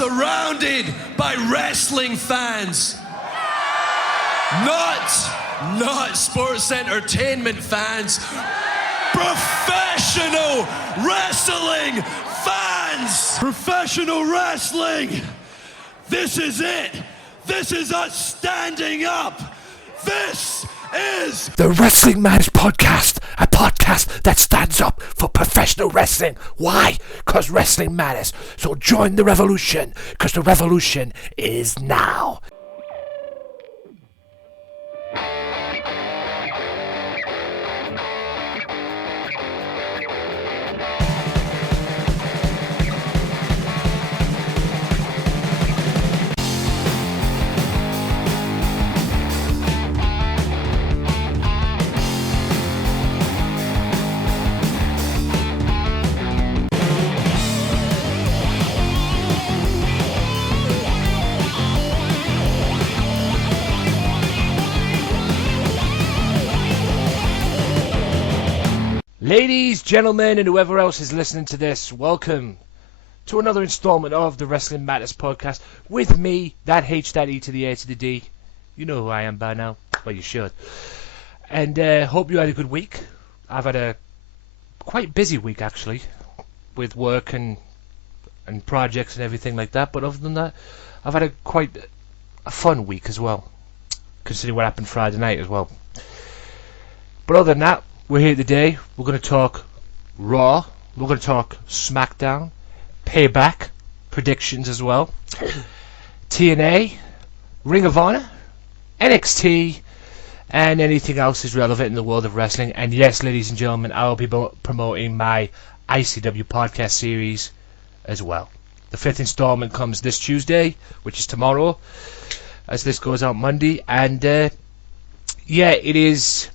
surrounded by wrestling fans. Not sports entertainment fans. Professional wrestling fans! Professional wrestling! This is it! This is us standing up! This is the Wrestling Matters Podcast, a podcast that stands up for professional wrestling. Why? Because wrestling matters. So join the revolution, because the revolution is now. Ladies, gentlemen, and whoever else is listening to this, welcome to another installment of the Wrestling Matters Podcast with me, that H, that E to the A to the D. You know who I am by now. Well, you should. And hope you had a good week. I've had a quite busy week, actually, with work and projects and everything like that. But other than that, I've had quite a fun week as well, considering what happened Friday night as well. But other than that, we're here today. We're going to talk Raw. We're going to talk SmackDown. Payback Predictions as well. TNA. Ring of Honor. NXT. And anything else is relevant in the world of wrestling. And yes, ladies and gentlemen, I'll be promoting my ICW podcast series as well. The 5th installment comes this Tuesday, which is tomorrow, as this goes out Monday. And yeah, it is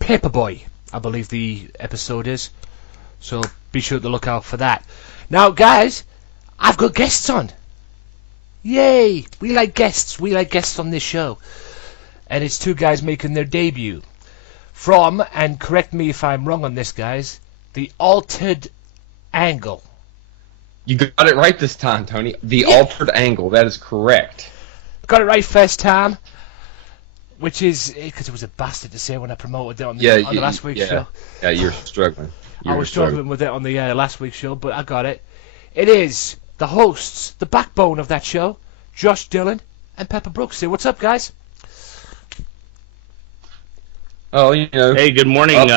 Paperboy, I believe the episode is. So be sure to look out for that. Now, guys, I've got guests on. Yay! We like guests. We like guests on this show. And it's two guys making their debut. From, and correct me if I'm wrong on this, guys, the Altered Angle. You got it right this time, Tony. The Altered Angle. That is correct. Got it right first time. Which is, because it was a bastard to say when I promoted it on the last week's show. Yeah, you're struggling. I was struggling with it on the last week's show, but I got it. It is the hosts, the backbone of that show, Josh Dillon and Pepper Brooks. Say, what's up, guys? Oh, you know. Hey, good morning.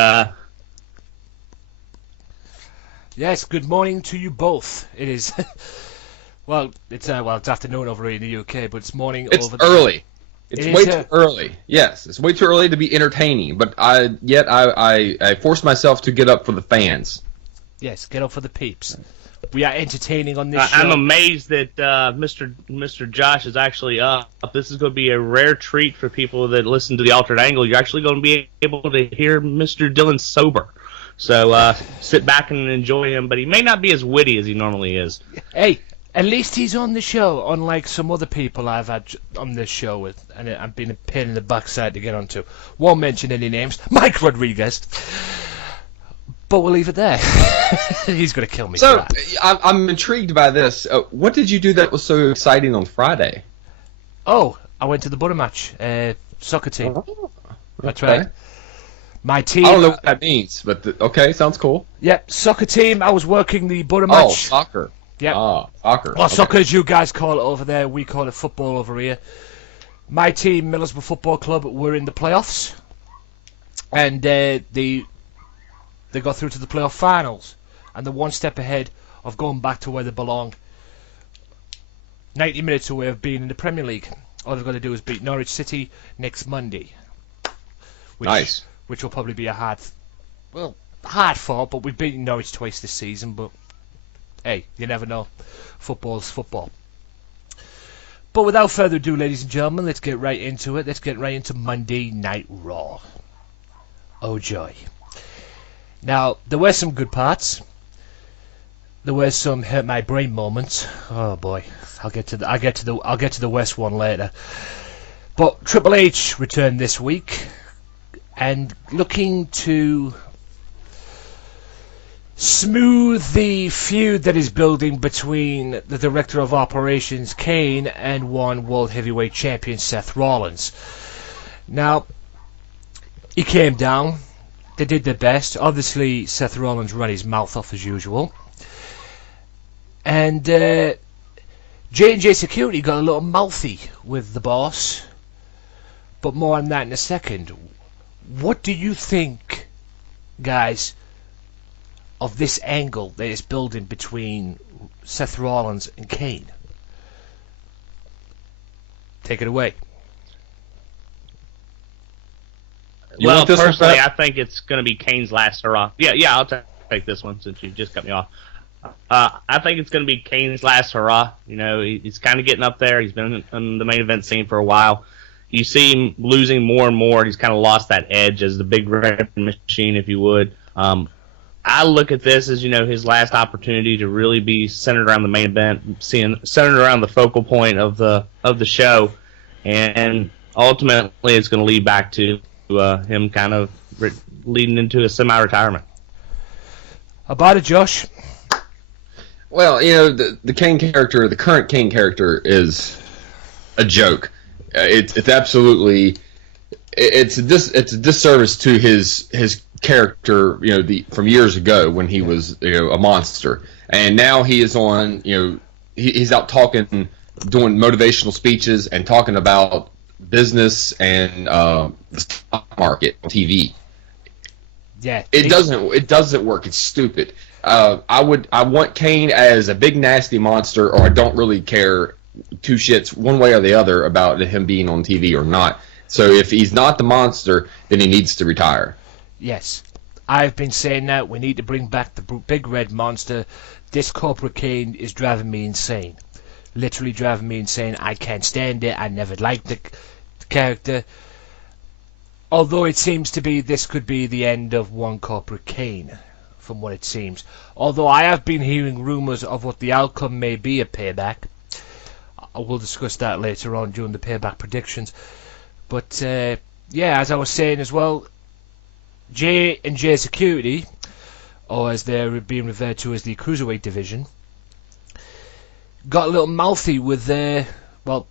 Yes, good morning to you both. It is, well, it's afternoon over here in the UK, but it's morning over there. It's early. It's way too early. Yes, it's way too early to be entertaining. But I forced myself to get up for the fans. Yes, get up for the peeps. We are entertaining on this show. I'm amazed that Mr. Josh is actually up. This is going to be a rare treat for people that listen to the Altered Angle. You're actually going to be able to hear Mr. Dillon sober. So sit back and enjoy him. But he may not be as witty as he normally is. Hey. At least he's on the show, unlike some other people I've had on this show with, and I've been a pain in the backside to get onto. Won't mention any names. Mike Rodriguez. But we'll leave it there. He's going to kill me. So, I'm intrigued by this. What did you do that was so exciting on Friday? Oh, I went to the Butter match. Soccer team. Oh, That's right. My team. I don't know what that means, but okay, sounds cool. Yep, soccer team. I was working the Butter match. Oh, soccer. Yep. Soccer. Well, soccer as you guys call it over there, we call it football over here. My team, Middlesbrough Football Club, were in the playoffs, and they got through to the playoff finals, and they're one step ahead of going back to where they belong. 90 minutes away of being in the Premier League. All they've got to do is beat Norwich City next Monday. Nice. Which will probably be a hard fought, but we've beaten Norwich twice this season, but hey, you never know. Football's football. But without further ado, ladies and gentlemen, let's get right into it. Let's get right into Monday Night Raw. Oh joy. Now, there were some good parts. There were some hurt my brain moments. Oh boy, I'll get to the worst one later. But Triple H returned this week and looking to smooth the feud that is building between the Director of Operations, Kane, and one World Heavyweight Champion, Seth Rollins. Now, he came down. They did their best. Obviously, Seth Rollins ran his mouth off as usual. And J&J Security got a little mouthy with the boss. But more on that in a second. What do you think, guys, of this angle that is building between Seth Rollins and Kane? Take it away. Well, personally, I think it's going to be Kane's last hurrah. Yeah, I'll take this one since you just cut me off. I think it's going to be Kane's last hurrah. You know, he's kind of getting up there. He's been in the main event scene for a while. You see him losing more and more. He's kind of lost that edge as the big red machine, if you would. I look at this as, you know, his last opportunity to really be centered around the main event, centered around the focal point of the show, and ultimately it's going to lead back to him kind of leading into a semi-retirement. About it, Josh? Well, you know, the Kane character, the current Kane character, is a joke. It's absolutely it's a disservice to his character, you know, from years ago when he was, you know, a monster, and now he is on, you know, he's out talking, doing motivational speeches and talking about business and the stock market on TV. Yeah, it doesn't work. It's stupid. I want Kane as a big nasty monster, or I don't really care two shits one way or the other about him being on TV or not. So if he's not the monster, then he needs to retire. Yes, I've been saying that we need to bring back the big red monster. This corporate Kane is driving me insane. Literally driving me insane. I can't stand it. I never liked the character. Although it seems to be this could be the end of one corporate Kane, from what it seems. Although I have been hearing rumours of what the outcome may be at Payback. I will discuss that later on during the Payback predictions. But yeah, as I was saying as well, J&J Security, or as they're being referred to as the Cruiserweight Division, got a little mouthy with well,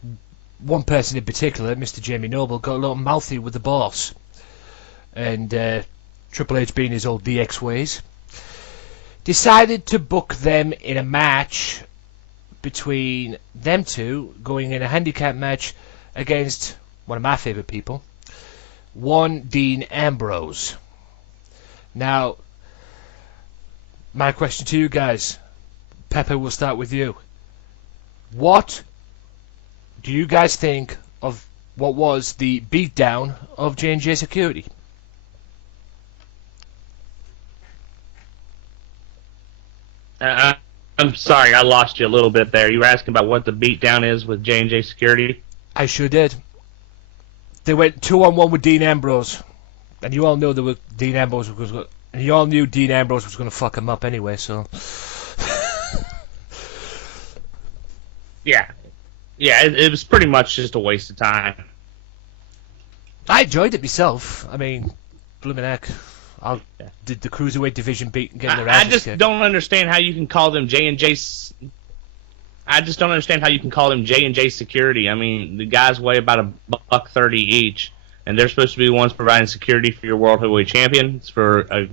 one person in particular, Mr. Jamie Noble, got a little mouthy with the boss. And Triple H, being his old DX ways, decided to book them in a match between them two, going in a handicap match against one of my favourite people, one Dean Ambrose. Now, my question to you guys, Pepper, we'll start with you. What do you guys think of what was the beatdown of J&J Security? I'm sorry, I lost you a little bit there. You were asking about what the beatdown is with J&J Security? I sure did. They went 2-on-1 with Dean Ambrose, and you all know Dean Ambrose was going to fuck him up anyway. So, yeah, it was pretty much just a waste of time. I enjoyed it myself. I mean, blooming heck, did the Cruiserweight Division beat getting their asses kicked. I just don't understand how you can call them J&J. I just don't understand how you can call them J&J Security. I mean, the guys weigh about $130 each, and they're supposed to be the ones providing security for your World Heavyweight Champions for a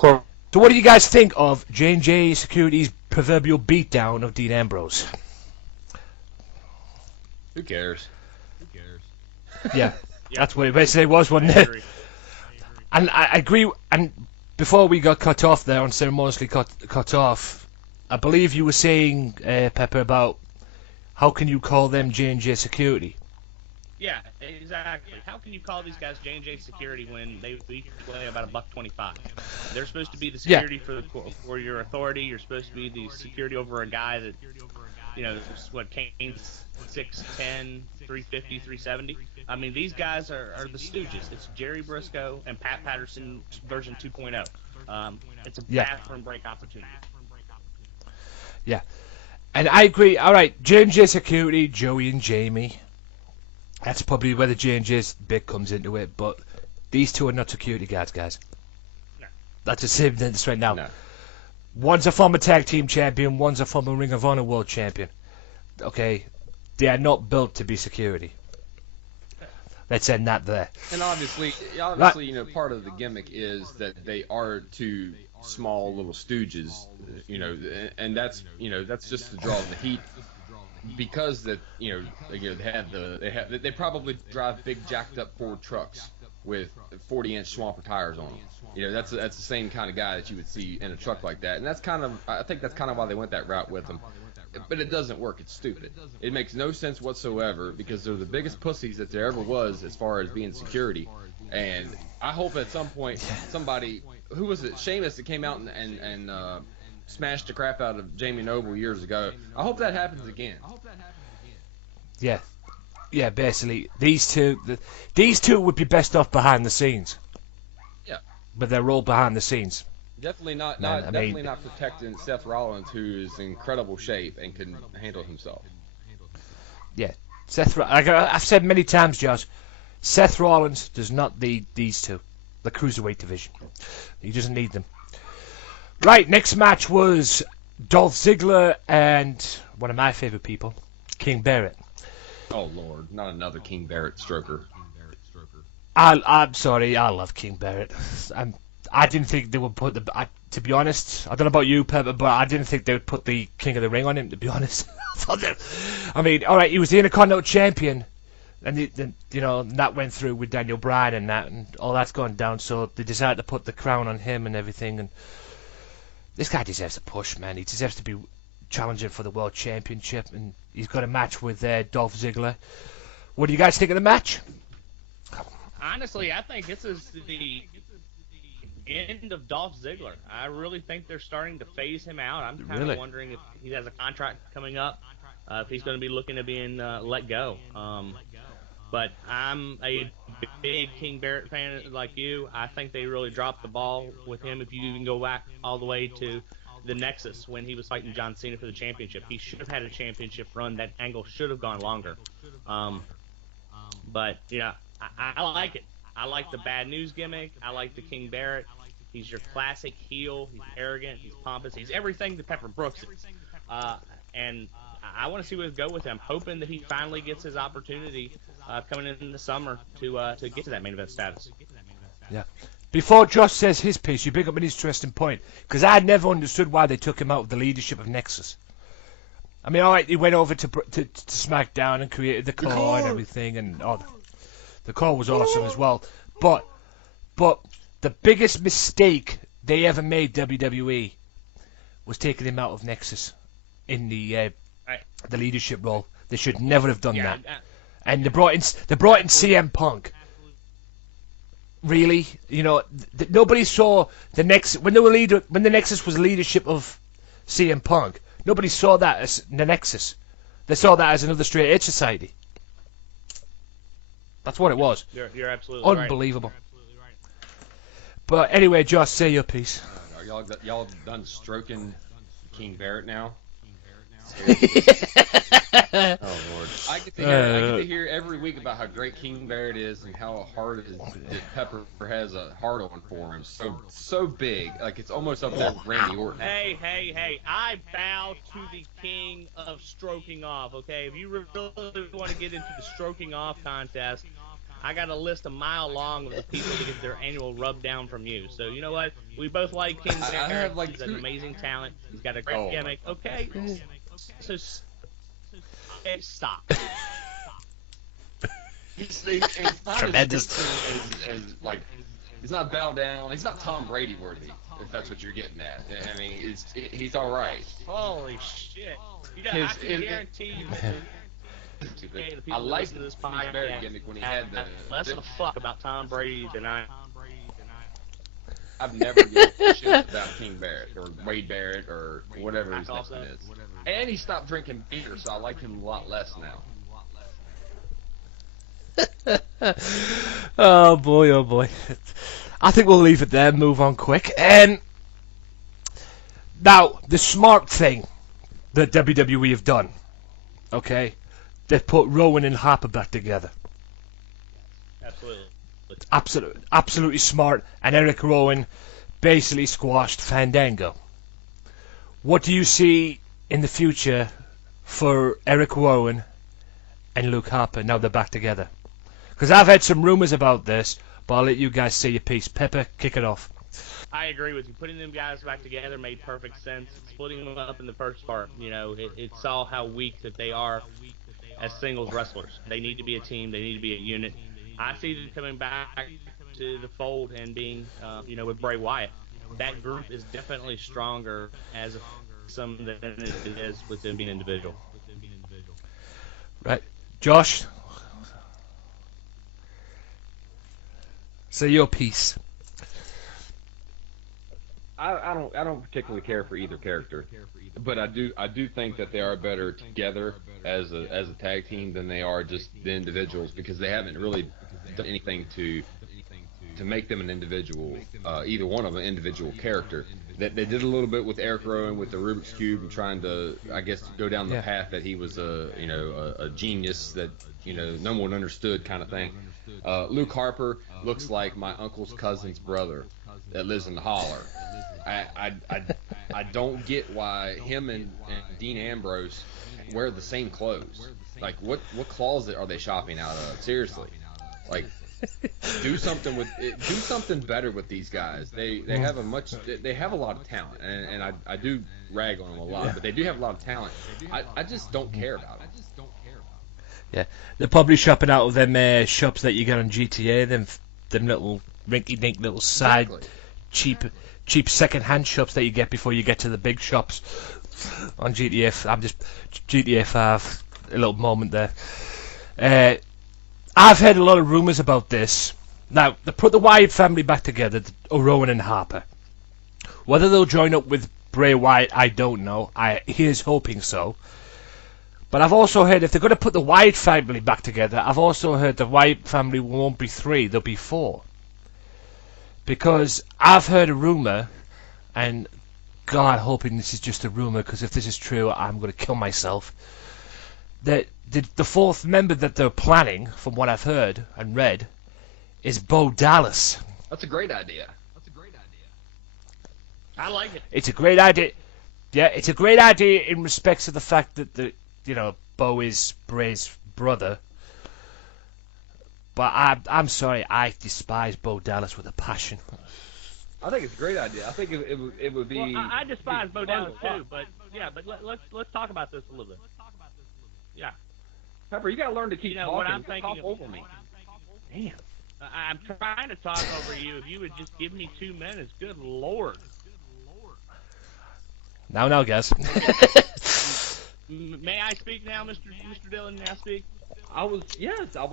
So what do you guys think of J&J Security's proverbial beatdown of Dean Ambrose? Who cares? Yeah, that's what it basically was, wasn't it? And I agree. And before we got cut off there, unceremoniously cut off, I believe you were saying, Pepper, about how can you call them J&J Security? Yeah, exactly. How can you call these guys J&J Security when they each weigh about $125? They're supposed to be the security for your authority. You're supposed to be the security over a guy that, you know, what, Kane's 6'10", 350, 370. I mean, these guys are the Stooges. It's Jerry Briscoe and Pat Patterson version 2.0. It's a bathroom break opportunity. Yeah, and I agree. All right, J&J Security, Joey and Jamie. That's probably where the J&J's bit comes into it, but these two are not security guards, guys. No. That's just saying this right now. No. One's a former tag team champion, one's a former Ring of Honor world champion. Okay? They are not built to be security. Let's end that there. And obviously, you know, part of the gimmick is that they are two small little stooges, you know, and that's just to draw the heat, because that, they probably drive big jacked up Ford trucks with 40-inch swamper tires on them. You know, that's the same kind of guy that you would see in a truck like that, and I think that's kind of why they went that route with them. But it doesn't work. It's stupid. It makes no sense whatsoever, because they're the biggest pussies that there ever was as far as being security. And I hope at some point somebody, who was it, Sheamus, that came out and smashed the crap out of Jamie Noble years ago. I hope that happens again. Yeah, basically these two would be best off behind the scenes. Yeah, but they're all behind the scenes. Definitely not protecting Seth Rollins, who is in incredible shape and can handle himself. Yeah, like I've said many times, Josh, Seth Rollins does not need these two, the Cruiserweight division. He doesn't need them. Right, next match was Dolph Ziggler and one of my favorite people, King Barrett. Oh Lord, not another King Barrett stroker. I'm sorry, I love King Barrett. I didn't think they would put to be honest, I don't know about you, Pepper, but I didn't think they would put the King of the Ring on him, to be honest. I mean, alright, he was the Intercontinental Champion, and that went through with Daniel Bryan and all that's gone down, so they decided to put the crown on him and everything, and this guy deserves a push, man. He deserves to be challenging for the World Championship, and he's got a match with Dolph Ziggler. What do you guys think of the match? Honestly, I think this is the end of Dolph Ziggler. I really think they're starting to phase him out. I'm kind of wondering if he has a contract coming up, if he's going to be looking to being let go. But I'm a big King Barrett fan like you. I think they really dropped the ball with him. If you even go back all the way to the Nexus when he was fighting John Cena for the championship, he should have had a championship run. That angle should have gone longer. But yeah, I like it. I like the bad news gimmick. I like the King Barrett. He's your classic heel. He's arrogant. He's pompous. He's everything that Pepper Brooks is. And I want to see where it go with him. Hoping that he finally gets his opportunity coming in the summer to get to that main event status. Yeah. Before Josh says his piece, you bring up an interesting point, because I never understood why they took him out of the leadership of Nexus. I mean, alright, he went over to SmackDown and created the core and everything, and the core was awesome as well. But the biggest mistake they ever made, WWE, was taking him out of Nexus in the leadership role. They should never have done that. And they brought in CM Punk. Really, nobody saw the Nexus when the Nexus was leadership of CM Punk. Nobody saw that as the Nexus. They saw that as another straight edge society. That's what it was. You're absolutely unbelievable. Right. But anyway, Josh, say your piece. Are y'all done stroking King Barrett now? Oh Lord! I get to hear every week about how great King Barrett is and how hard Pepper has a hard on for him. So big, like it's almost up there with Randy Orton. Hey! I bow to the king of stroking off. Okay, if you really want to get into the stroking off contest, I got a list a mile long of the people to get their annual rub down from you. So you know what? We both like King Barrett. He's an amazing talent. He's got a great gimmick. Okay, so stop. He's tremendous. He's not bow down. He's not Tom Brady worthy, if that's what you're getting at. I mean, he's all right. Holy shit! I can guarantee you. I like this King Barrett gimmick when he had the. Less of a fuck about Tom Brady than I. I've never given a shit about King Barrett or Wade Barrett or whatever his name is. And he stopped drinking beer, so I like him a lot less now. Oh boy. I think we'll leave it there and move on quick. Now, the smart thing that WWE have done, okay, they've put Rowan and Harper back together. Absolutely Absolutely smart. And Eric Rowan basically squashed Fandango. What do you see in the future for Eric Rowan and Luke Harper now they're back together? Because I've had some rumors about this, but I'll let you guys say your piece. Pepper, kick it off. I agree with you. Putting them guys back together made perfect sense. Splitting them up in the first part, it saw how weak that they are as singles wrestlers. They need to be a team. They need to be a unit. I see them coming back to the fold and being, with Bray Wyatt. That group is definitely stronger as some than it is with them being individual. Right. Josh? Say your piece. I don't particularly care for either character, but I do think that they are better together as a tag team than they are just the individuals, because they haven't really done anything to make them an individual, either one of them an individual character. They did a little bit with Eric Rowan with the Rubik's Cube and trying to, I guess, go down the path that he was a genius that no one understood kind of thing. Luke Harper looks like my uncle's cousin's brother that lives in the holler. I don't get why him and Dean Ambrose wear the same clothes. Like, what closet are they shopping out of? Seriously, like, do something better with these guys. They have a lot of talent, and I do rag on them a lot, but they do have a lot of talent. I just don't care about them. Yeah, they're probably shopping out of them shops that you get on GTA, them little rinky-dink little side cheap second-hand shops that you get before you get to the big shops on GTA. I'm just GTA 5, a little moment there. I've heard a lot of rumours about this. Now, they put the Wyatt family back together, Rowan and Harper. Whether they'll join up with Bray Wyatt, I don't know. Here's hoping so. But I've also heard if they're going to put the Wyatt family back together, I've also heard the Wyatt family won't be 3, they'll be 4. Because I've heard a rumour, and God, hoping this is just a rumour, because if this is true, I'm going to kill myself, that the 4th member that they're planning, from what I've heard and read, is Bo Dallas. That's a great idea. I like it. It's a great idea. Yeah, it's a great idea in respects to the fact that Bo is Bray's brother. But I'm sorry, I despise Bo Dallas with a passion. I think it's a great idea. I think it would be. Well, I despise Bo Dallas too, but let's talk about this a little bit. Yeah. Pepper, you gotta learn to keep talking. What I'm thinking talk over me. Damn. I'm trying to talk over you. If you would just give me 2 minutes, good Lord. Now, guys. May I speak now, Mr. Dillon? May I speak? I was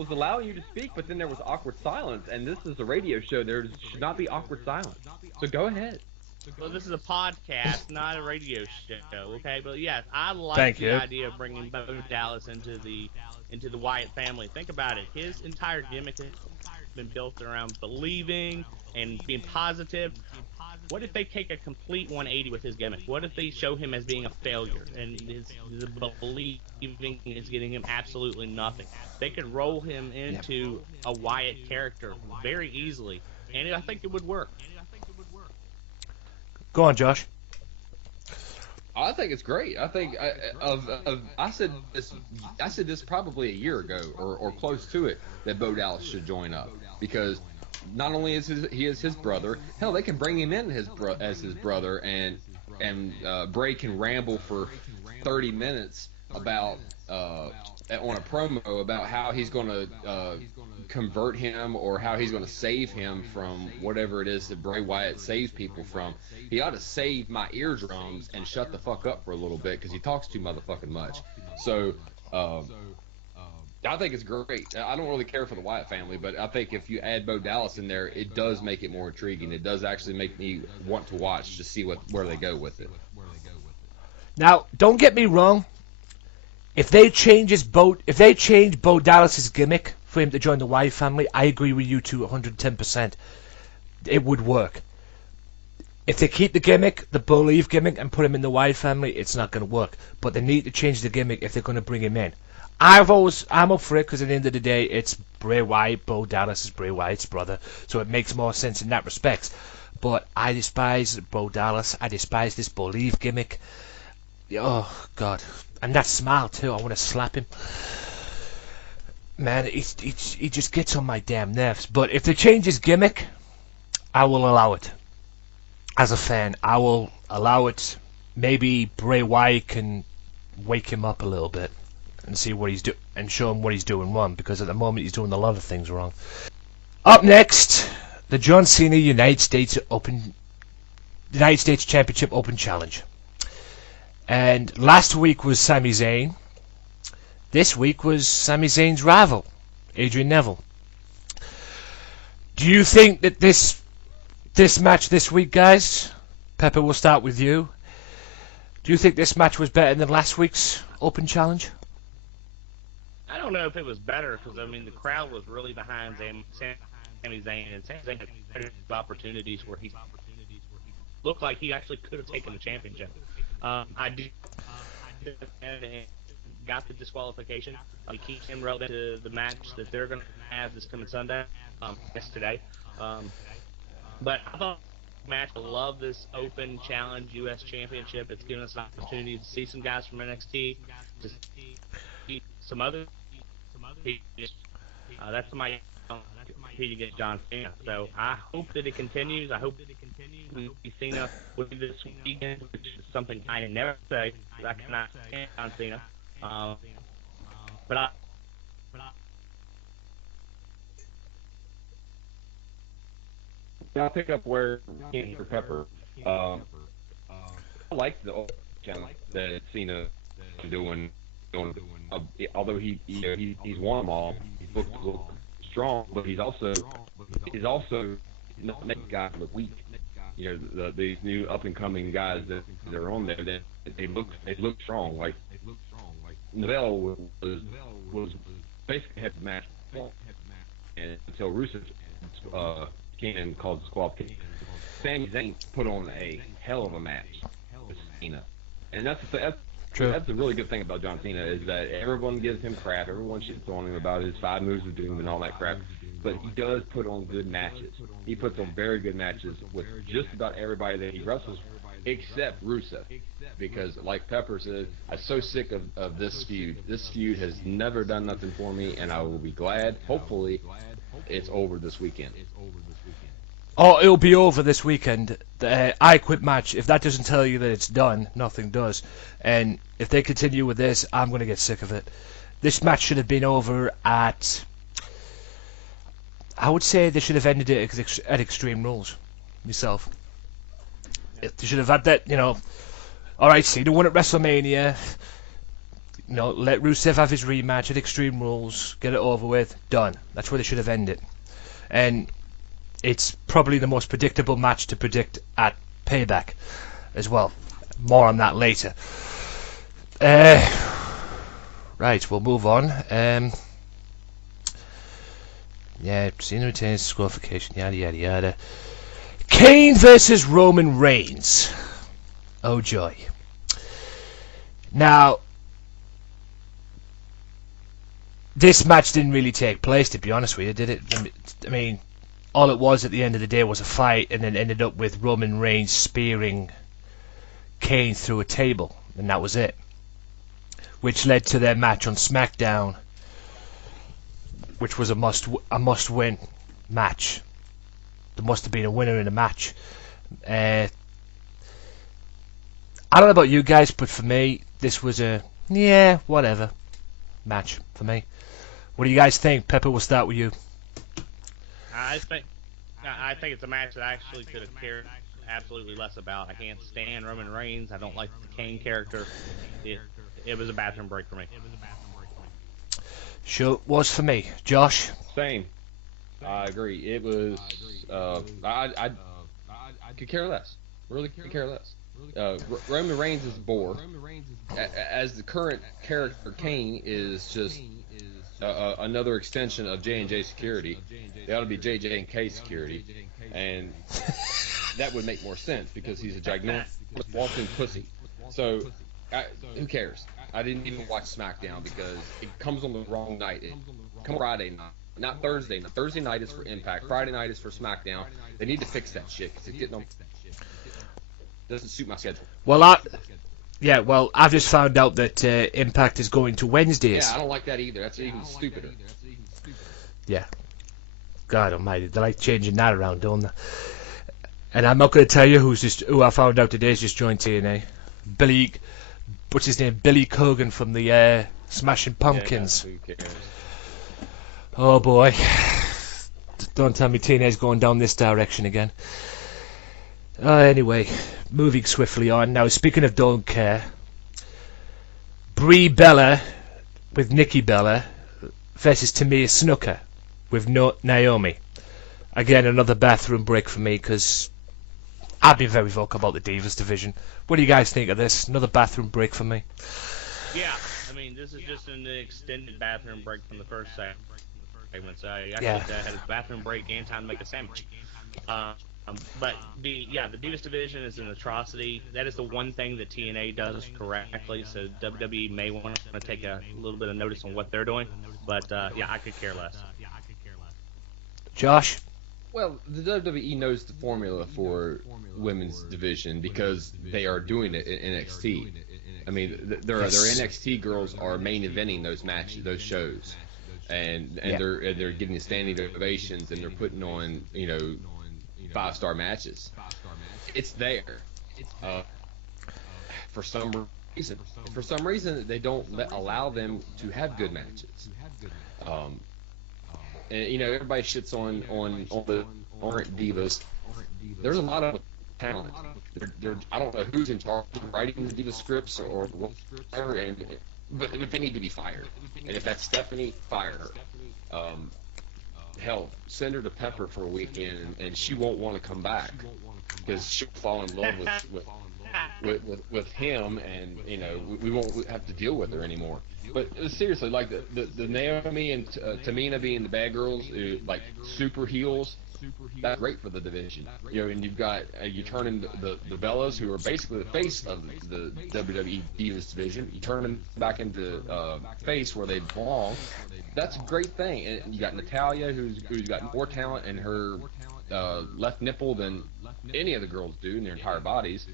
allowing you to speak, but then there was awkward silence, and this is a radio show. There should not be awkward silence. So go ahead. Well, this is a podcast, not a radio show, okay? But yes, I like the idea of bringing Bo Dallas into the Wyatt family. Think about it. His entire gimmick has been built around believing and being positive. What if they take a complete 180 with his gimmick? What if they show him as being a failure and his believing is getting him absolutely nothing? They could roll him into a Wyatt character very easily, and I think it would work. Go on, Josh. I think it's great. I think I said this probably a year ago or close to it, that Bo Dallas should join up, because not only is he his brother, hell, they can bring him in as his brother, and Bray can ramble for 30 minutes about on a promo about how he's going to convert him or how he's going to save him from whatever it is that Bray Wyatt saves people from. He ought to save my eardrums and shut the fuck up for a little bit, because he talks too motherfucking much. So I think it's great. I don't really care for the Wyatt family, but I think if you add Bo Dallas in there, it does make it more intriguing. It does actually make me want to watch to see where they go with it. Now, don't get me wrong. If they change Bo Dallas's gimmick for him to join the Wyatt family, I agree with you to 110%. It would work. If they keep the gimmick, the Believe gimmick, and put him in the Wyatt family, it's not going to work. But they need to change the gimmick if they're going to bring him in. I'm up for it, because at the end of the day, it's Bray Wyatt. Bo Dallas is Bray Wyatt's brother, so it makes more sense in that respect. but I despise Bo Dallas. I despise this Believe gimmick. Oh, God. And that smile, too. I want to slap him. Man, he just gets on my damn nerves. But if they change his gimmick, I will allow it. As a fan, I will allow it. Maybe Bray Wyatt can wake him up a little bit and see what he's doing and show him what he's doing wrong, because at the moment he's doing a lot of things wrong. Up next, the John Cena United States Championship Open Challenge. And last week was Sami Zayn. This week was Sami Zayn's rival, Adrian Neville. Do you think that this match this week, guys? Pepper, we'll start with you. Do you think this match was better than last week's Open Challenge? I don't know if it was better because, I mean, the crowd was really behind Sami Zayn, and Sami Zayn had opportunities where he looked like he actually could have taken the championship. I did and got the disqualification. He keeps him relevant to the match that they're going to have this coming Sunday, yesterday. But I thought the match, I love this Open Challenge U.S. Championship. It's given us an opportunity to see some guys from NXT, to see some other people. That's my competing against John Cena. So I hope that it continues. I hope we see Cena with this weekend, which is something I never say. I cannot stand John Cena. But I'll pick up where King for Pepper. I like the challenge that Cena doing. Although he's won them all, he looked strong, but he's also not making guys look weak. You know, these new up and coming guys that are on there, they look strong. Like Neville was basically had the match, and until Rusev came in and called disqualification. Sami Zayn put on a hell of a match with Cena, and that's the really good thing about John Cena, is that everyone gives him crap. Everyone shits on him about his 5 moves of doom and all that crap. But he does put on good matches. He puts on very good matches with just about everybody that he wrestles, except Rusev. Because, like Pepper said, I'm so sick of this feud. This feud has never done nothing for me, and I will be glad, hopefully, it's over this weekend. Oh, it'll be over this weekend. The I Quit match, if that doesn't tell you that it's done, nothing does. And if they continue with this, I'm going to get sick of it. This match should have been over at... I would say they should have ended it at Extreme Rules, myself. They should have had that, you know... Alright, Cena won at WrestleMania. You know, let Rusev have his rematch at Extreme Rules. Get it over with. Done. That's where they should have ended. And... it's probably the most predictable match to predict at Payback as well. More on that later. Right, we'll move on. Yeah, Cena retains disqualification, yada yada yada. Kane versus Roman Reigns. Oh joy. Now, this match didn't really take place, to be honest with you, did it? I mean, all it was at the end of the day was a fight, and then ended up with Roman Reigns spearing Kane through a table, and that was it. Which led to their match on SmackDown, which was a must-win match. There must have been a winner in the match. I don't know about you guys, but for me, this was a whatever match for me. What do you guys think? Pepper, we'll start with you. I think it's a match that I actually could have cared absolutely less about. I can't stand Roman Reigns. I don't like the Kane character. It was a bathroom break for me. Sure was for me. Josh? Same. I agree. It was. I could care less. Really could care less. Roman Reigns is a bore. As the current character, Kane is just another extension of J&J Security. They ought to be JJ&K Security, and that would make more sense because he's a gigantic walking pussy. So, who cares? I didn't even watch SmackDown because it comes on the wrong night. It comes Friday night, not Thursday. Thursday night is for Impact. Friday night is for SmackDown. They need to fix that shit because it's getting on. Doesn't suit my schedule. Well, I've just found out that Impact is going to Wednesdays. Yeah, I don't like that either. That's even stupider. Yeah. God almighty, they like changing that around, don't they? And I'm not going to tell you who I found out today has just joined TNA. What's his name? Billy Corgan from the Smashing Pumpkins. Yeah, who cares? Oh boy. Don't tell me TNA's going down this direction again. Anyway, moving swiftly on. Now, speaking of don't care, Brie Bella with Nikki Bella versus Tamina Snuka with Naomi. Again, another bathroom break for me because I've been very vocal about the Divas division. What do you guys think of this? Another bathroom break for me? Yeah, I mean, this is just an extended bathroom break from the first segment. So I actually had a bathroom break and time to make a sandwich. But the Divas division is an atrocity. That is the one thing that TNA does correctly. So WWE may want to take a little bit of notice on what they're doing. But I could care less. Josh? Well, the WWE knows the formula for women's division because they are doing it in NXT. I mean, their NXT girls are main eventing those matches, those shows, and they're getting standing ovations and they're putting on 5-star matches. It's there. For some reason, they don't allow them to have good matches. And everybody shits on the aren't divas. There's a lot of talent. I don't know who's in charge of writing the diva scripts or whatever, but they need to be fired. And if that's Stephanie, fire her. Hell, send her to Pepper for a weekend, and she won't want to come back because she'll fall in love with him, and we won't have to deal with her anymore. But seriously, like the Naomi and Tamina being the bad girls, like super heels, that's great for the division. And you've got you turn in the Bellas, who are basically the face of the WWE Divas division. You turn them back into face where they belong. That's a great thing. And you got Natalya, who's got more talent in her left nipple than any of the girls do in their entire bodies.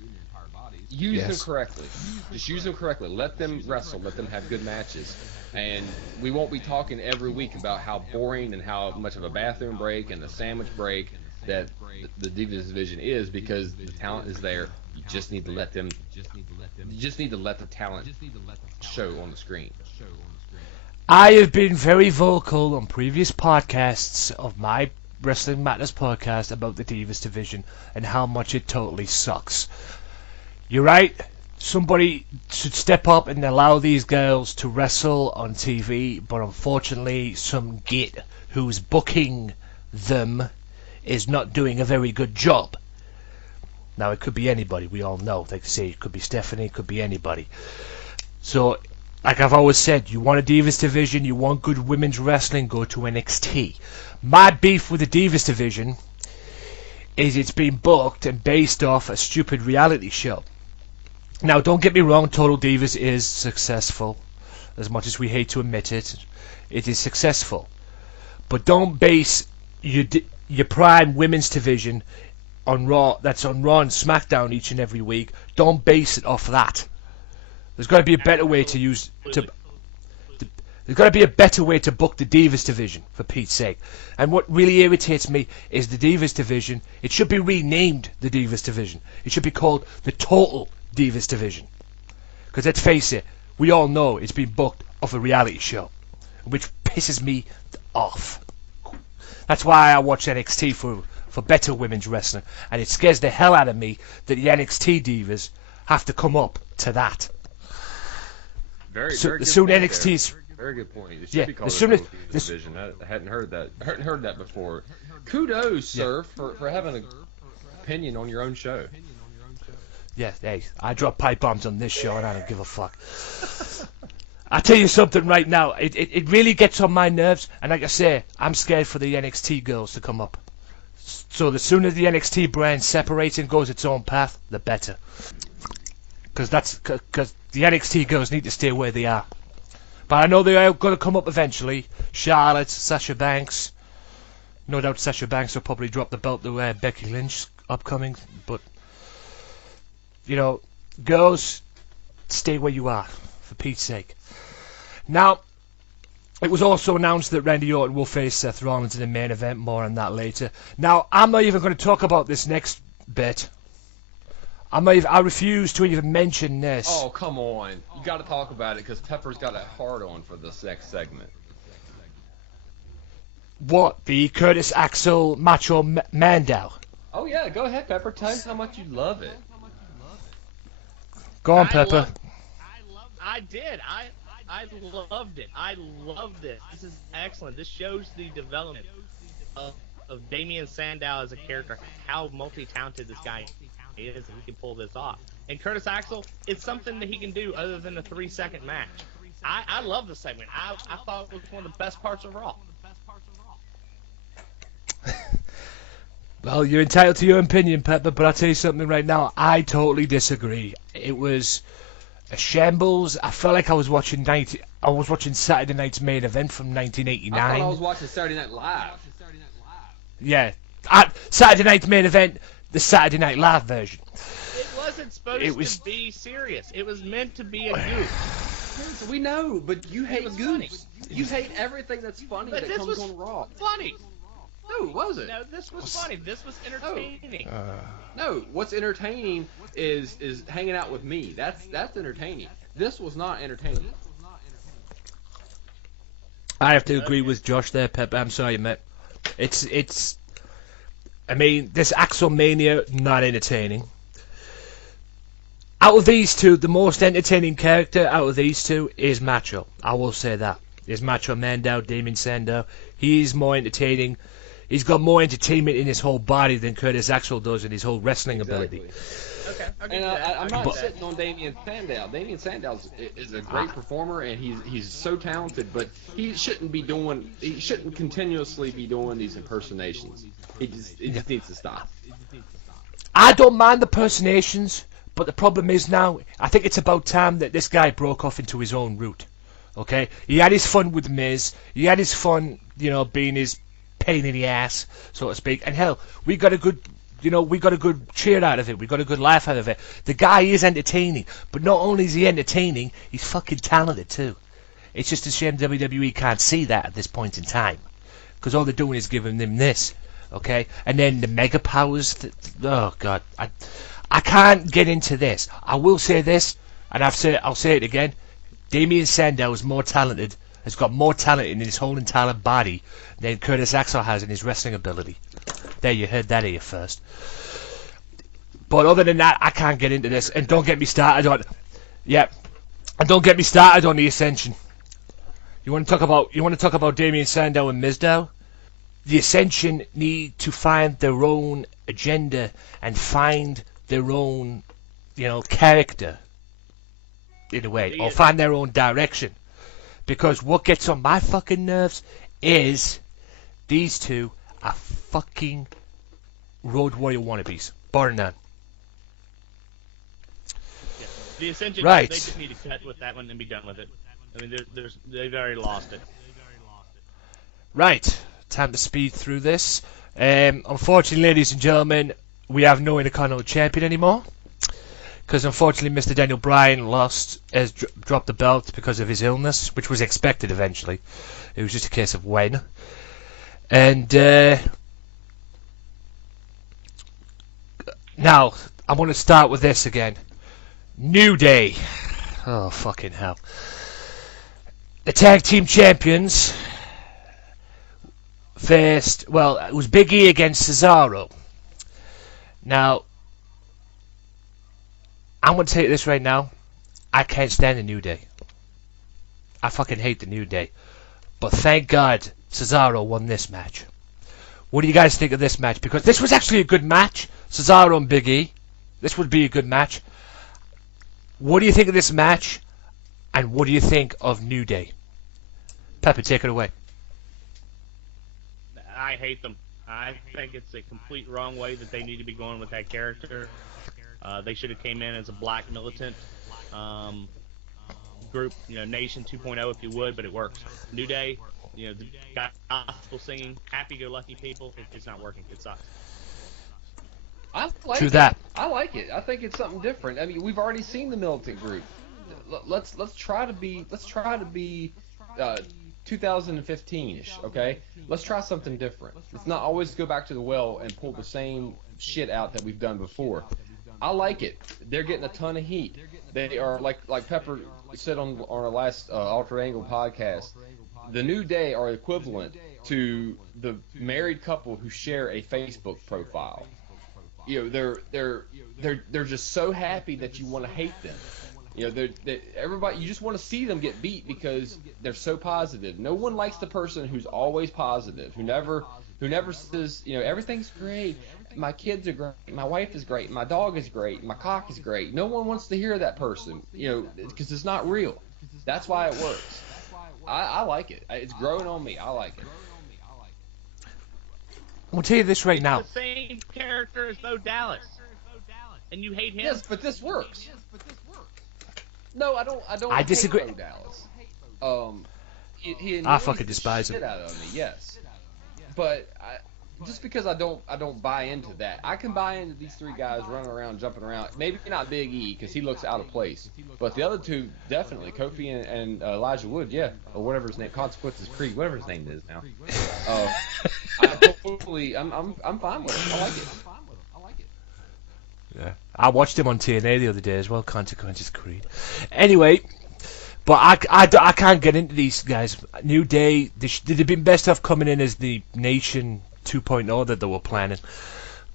Use them correctly. Just use them correctly. Let them wrestle. Let them have good matches. And we won't be talking every week about how boring and how much of a bathroom break and a sandwich break that the Divas division is, because the talent is there. You just need to let them. You just need to let the talent show on the screen. I have been very vocal on previous podcasts of my Wrestling Matters podcast about the Divas division and how much it totally sucks. You're right. Somebody should step up and allow these girls to wrestle on TV, but unfortunately some git who's booking them is not doing a very good job. Now, it could be anybody, we all know. Like I say, it could be Stephanie, it could be anybody. So, like I've always said, you want a Divas division, you want good women's wrestling, go to NXT. My beef with the Divas division is it's been booked and based off a stupid reality show. Now, don't get me wrong, Total Divas is successful. As much as we hate to admit it, it is successful. But don't base your prime women's division on Raw, that's on Raw and SmackDown each and every week. Don't base it off that. There's got to be a better way there's got to be a better way to book the Divas division, for Pete's sake. And what really irritates me is the Divas division. It should be renamed the Divas division. It should be called the Total Divas division. Because let's face it, we all know it's been booked off a reality show, which pisses me off. That's why I watch NXT for better women's wrestling, and it scares the hell out of me that the NXT divas have to come up to that. Very So good soon point NXT's there. Very good point. It should Yeah, be called as soon as- the division. I hadn't heard that. I hadn't heard that before. Kudos, sir, for having an opinion on your own show. Yeah, hey, I drop pipe bombs on this show and I don't give a fuck. I tell you something right now, it really gets on my nerves, and like I say, I'm scared for the NXT girls to come up. So the sooner the NXT brand separates and goes its own path, the better. Because the NXT girls need to stay where they are. But I know they are going to come up eventually. Charlotte, Sasha Banks. No doubt Sasha Banks will probably drop the belt to Becky Lynch upcoming. But, you know, girls, stay where you are, for Pete's sake. Now, it was also announced that Randy Orton will face Seth Rollins in the main event. More on that later. Now, I'm not even going to talk about this next bit. I refuse to even mention this. Oh, come on. You got to talk about it because Pepper's got a hard on for this next segment. What? The Curtis Axel Macho Mandow? Oh, yeah. Go ahead, Pepper. Tell us how much you love it. Go on, Pepper. I did. I loved it. I loved it. This is excellent. This shows the development of Damien Sandow as a character, how multi-talented this guy is, and he can pull this off. And Curtis Axel, it's something that he can do other than a 3-second match. I love the segment. I thought it was one of the best parts of Raw. Well, you're entitled to your opinion, Pepper, but I'll tell you something right now. I totally disagree. It was a shambles. I felt like I was watching Saturday Night's main event from 1989. I thought I was watching Saturday Night Live. Yeah. Saturday Night's main event, the Saturday Night Live version. It wasn't supposed to be serious. It was meant to be a goof. We know, but you hate funny. goofs. You hate everything that's funny that comes on Raw. Funny. No, it wasn't. No, this was funny. This was entertaining. No, what's entertaining is hanging out with me. That's entertaining. This was not entertaining. I have to agree with Josh there, Pepper. I'm sorry, mate. I mean, this Axelmania, not entertaining. Out of these two, the most entertaining character out of these two is Macho. I will say that. Is Macho Mandow, Damien Sandow. He's more entertaining. He's got more entertainment in his whole body than Curtis Axel does in his whole wrestling ability. Okay. And I'm not sitting on Damien Sandow. Damien Sandow is a great performer, and he's so talented. But he shouldn't continuously be doing these impersonations. He just needs to stop. I don't mind the impersonations, but the problem is now, I think it's about time that this guy broke off into his own route. Okay, he had his fun with Miz. He had his fun, being his pain in the ass, so to speak. And hell, we got a good cheer out of it. We got a good laugh out of it. The guy is entertaining, but not only is he entertaining, he's fucking talented too. It's just a shame WWE can't see that at this point in time, because all they're doing is giving them this, okay? And then the mega powers. Oh god, I can't get into this. I will say this, and I'll say it again. Damien Sandow is more talented. Has got more talent in his whole entire body than Curtis Axel has in his wrestling ability. There, you heard that here first. But other than that, I can't get into this. And don't get me started on... Yeah. And don't get me started on the Ascension. You want to talk about Damien Sandow and Mizdow? The Ascension need to find their own agenda and find their own, character, in a way. Or find their own direction. Because what gets on my fucking nerves is these two are fucking Road Warrior wannabes. Bar none. Yeah. The Ascension, right. They just need to cut with that one and be done with it. I mean, they've already lost it. Right. Time to speed through this. Unfortunately, ladies and gentlemen, we have no Intercontinental Champion anymore. Because unfortunately, Mr. Daniel Bryan has dropped the belt because of his illness, which was expected eventually. It was just a case of when. And now, I want to start with this again. New Day. Oh, fucking hell. The Tag Team Champions faced, it was Big E against Cesaro. Now, I'm going to tell you this right now. I can't stand the New Day. I fucking hate the New Day. But thank God Cesaro won this match. What do you guys think of this match? Because this was actually a good match. Cesaro and Big E. This would be a good match. What do you think of this match? And what do you think of New Day? Pepper, take it away. I hate them. I think it's a complete wrong way that they need to be going with that character. They should have came in as a black militant. group, Nation 2.0 if you would, but it works. New Day, the gospel singing, happy-go-lucky people, it's not working. It sucks. I like True it. that. I like it. I think it's something different. I mean, we've already seen the militant group. Let's try to be 2015-ish, okay? Let's try something different. Let's not always go back to the well and pull the same shit out that we've done before. I like it. They're getting a ton of heat. They are like Pepper said on our last Altered Angle podcast. The New Day are equivalent to the married couple who share a Facebook profile. They're just so happy that you want to hate them. Everybody, you just want to see them get beat because they're so positive. No one likes the person who's always positive, who never says, everything's great. My kids are great. My wife is great. My dog is great. My cock is great. No one wants to hear that person, because it's not real. That's why it works. I like it. It's growing on me. I like it. I'll tell you this right now. It's the same character as Bo Dallas, and you hate him. Yes, but this works. No, I don't. I disagree. Hate Bo Dallas. I fucking despise him. Shit out of me, yes. But just because I don't buy into that. I can buy into these three guys running around, jumping around. Maybe not Big E because he looks out of place. But the other two definitely, Kofi and Elijah Wood, yeah, or whatever his name, Consequences Creed, whatever his name is now. I'm fine with it. I like it. Yeah, I watched him on TNA the other day as well. Consequences Creed. Anyway, but I can't get into these guys. New Day, they'd have been best off coming in as the Nation 2.0 that they were planning,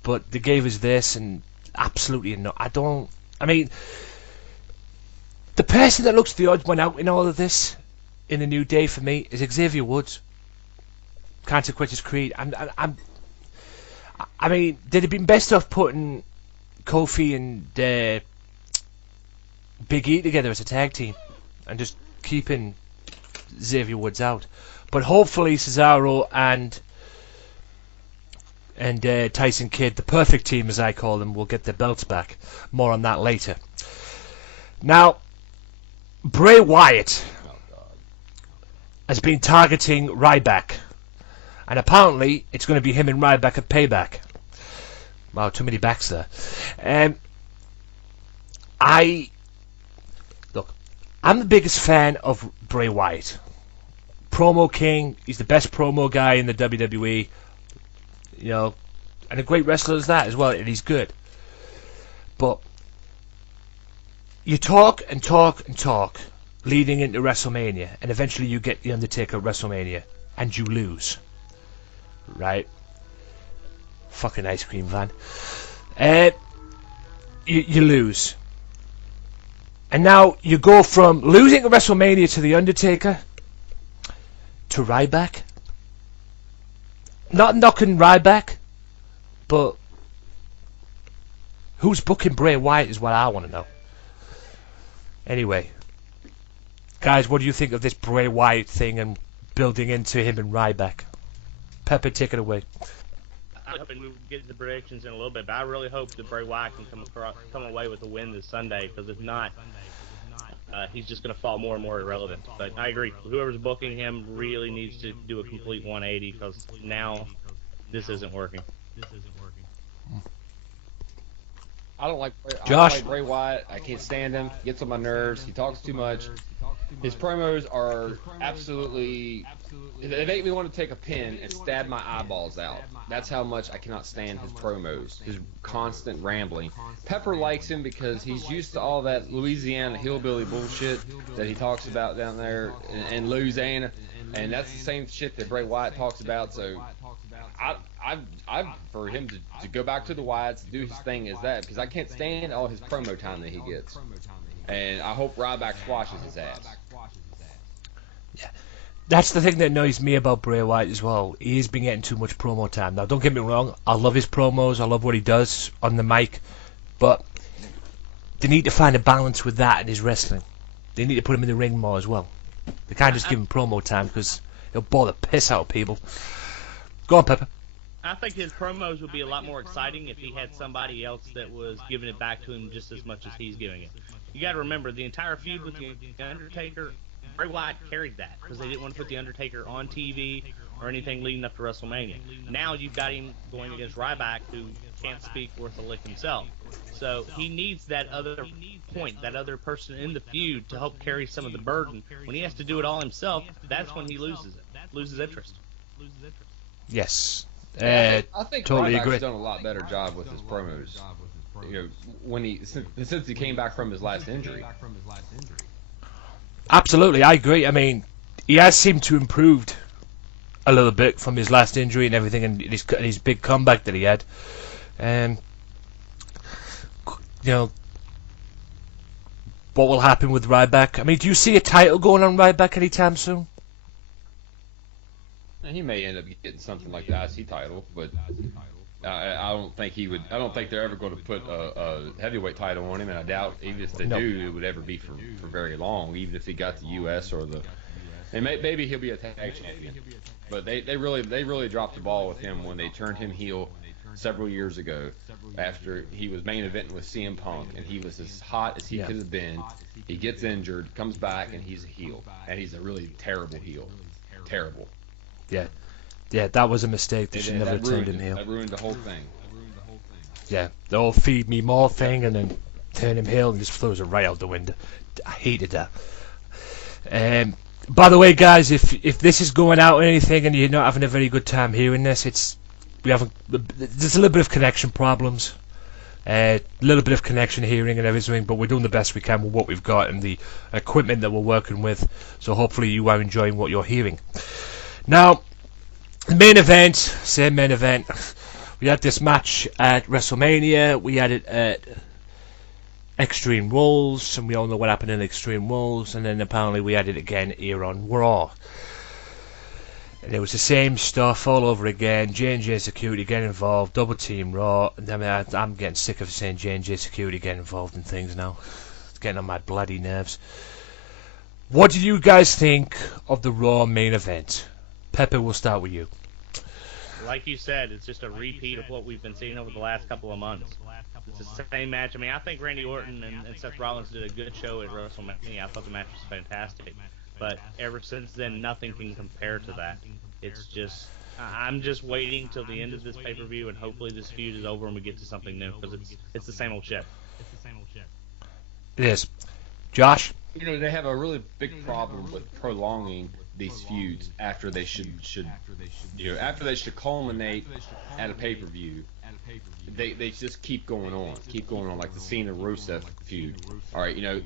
but they gave us this, and absolutely no. I mean, the person that looks the odd one out in all of this in the New Day for me is Xavier Woods. Consequences Creed. I mean, they'd have been best off putting Kofi and Big E together as a tag team and just keeping Xavier Woods out. But hopefully Cesaro and Tyson Kidd, the perfect team as I call them, will get their belts back. More on that later. Now, Bray Wyatt has been targeting Ryback, and apparently it's going to be him and Ryback at Payback. Wow, too many backs there. I'm the biggest fan of Bray Wyatt. Promo king, he's the best promo guy in the WWE. And a great wrestler is that as well, and he's good. But you talk and talk and talk leading into WrestleMania, and eventually you get The Undertaker at WrestleMania, and you lose. Right? Fucking ice cream van. You lose. And now you go from losing at WrestleMania to The Undertaker to Ryback. Not knocking Ryback, but who's booking Bray Wyatt is what I want to know. Anyway, guys, what do you think of this Bray Wyatt thing and building into him and Ryback? Pepper, take it away. I'm hoping we'll get the predictions in a little bit, but I really hope that Bray Wyatt can come away with a win this Sunday, because if not, he's just going to fall more and more irrelevant. But I agree. Whoever's booking him really needs to do a complete 180, because now this isn't working. I don't like Josh. Bray Wyatt. I can't stand him. He gets on my nerves. He talks too much. His promos are absolutely... They make me want to take a pin and stab my eyeballs out. That's how much I cannot stand his promos. His constant rambling. Pepper likes him because he's used to all that Louisiana hillbilly bullshit that he talks about down there in Louisiana. And that's the same shit that Bray Wyatt talks about, so... I for him to go back to the Wyatts, do his thing as that, because I can't stand all his promo time that he gets. And I hope Ryback squashes his ass. Yeah, that's the thing that annoys me about Bray Wyatt as well. He's been getting too much promo time. Now, don't get me wrong, I love his promos, I love what he does on the mic, but they need to find a balance with that in his wrestling. They need to put him in the ring more as well. They can't just give him promo time, because he'll bore the piss out of people. Go on, Pepper. I think his promos would be a lot more exciting if he had somebody else that was giving it back to him just as much as he's giving it. You got to remember the entire feud with the Undertaker. Bray Wyatt carried that because they didn't want to put the Undertaker on TV or anything leading up to WrestleMania. Now you've got him going against Ryback, who can't speak worth a lick himself. So he needs that other point, that other person in the feud to help carry some of the burden. When he has to do it all himself, that's when he loses interest. Yes. I think Totally Ryback's agree. done a lot better job with his promos. You know, when since he came back from his last injury. Absolutely, I agree. I mean, he has seemed to improved a little bit from his last injury and everything, and his big comeback that he had. You know, what will happen with Ryback? I mean, do you see a title going on Ryback anytime soon? And he may end up getting something like the IC title, but I don't think he would. I don't think they're ever going to put a heavyweight title on him, and I doubt even if they do, it would ever be for very long. Even if he got the US or the, and maybe he'll be a tag champion. But they really dropped the ball with him when they turned him heel several years ago, after he was main eventing with CM Punk, and he was as hot as he could have been. He gets injured, comes back, and he's a heel, and he's a really terrible heel. Terrible. Yeah, that was a mistake. They should never have turned him heel. That ruined the whole thing. Yeah, the whole feed me more thing, and then turn him heel and just throws it right out the window. I hated that. By the way, guys, if this is going out or anything, and you're not having a very good time hearing this, there's a little bit of connection problems, a little bit of connection hearing and everything, but we're doing the best we can with what we've got and the equipment that we're working with. So hopefully you are enjoying what you're hearing. Now, the main event, same main event. We had this match at WrestleMania. We had it at Extreme Rules, and we all know what happened in Extreme Rules. And then apparently we had it again here on Raw. And it was the same stuff all over again. J&J Security getting involved, Double Team Raw. I mean, I'm getting sick of saying J&J Security getting involved in things now. It's getting on my bloody nerves. What did you guys think of the Raw main event? Pepper, we'll start with you. Like you said, it's just a repeat of what we've been seeing over the last couple of months. It's the same match. I mean, I think Randy Orton and Seth Rollins did a good show at WrestleMania. I thought the match was fantastic. But ever since then, nothing can compare to that. It's just, I'm just waiting till the end of this pay-per-view, and hopefully this feud is over and we get to something new, because it's the same old shit. It is. Josh? You know, they have a really big problem with prolonging these feuds after they should culminate at a pay-per-view. They just keep going on, like the Cena Rusev feud. All right, you know,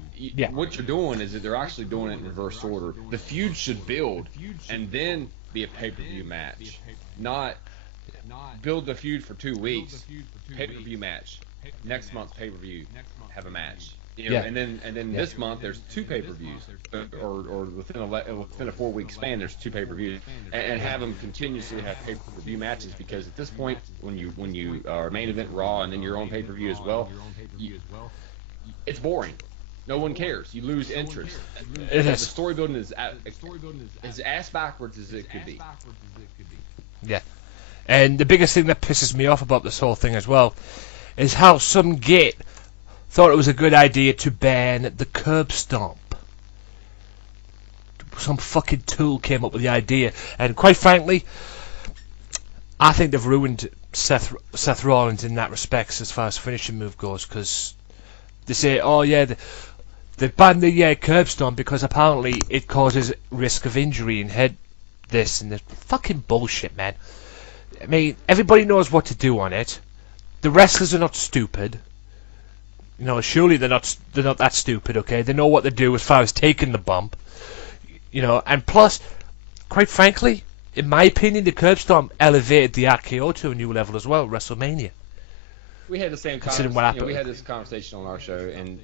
what you're doing is that they're actually doing it in reverse order. The feud should build and then be a pay-per-view match, not build the feud for 2 weeks, pay-per-view match, next month's pay-per-view, have a match. You know, and then this month there's 2 pay-per-views, or within a 4-week span there's 2 pay-per-views, and have them continuously have pay-per-view matches, because at this point when you are main event Raw and then your own pay-per-view as well, it's boring. No one cares. You lose interest. The story building is as ass backwards as it could be. Yeah, and the biggest thing that pisses me off about this whole thing as well is how some git thought it was a good idea to ban the Curb Stomp. Some fucking tool came up with the idea, and quite frankly, I think they've ruined Seth Rollins in that respect as far as finishing move goes, because they say, oh yeah, they banned the Curb Stomp because apparently it causes risk of injury and head this and this. Fucking bullshit, man. I mean, everybody knows what to do on it. The wrestlers are not stupid. You know, surely they're not that stupid, okay? They know what to do as far as taking the bump. You know, and plus, quite frankly, in my opinion, the Curb Stomp elevated the RKO to a new level as well, WrestleMania. We had the same conversation. We had this conversation on our show, and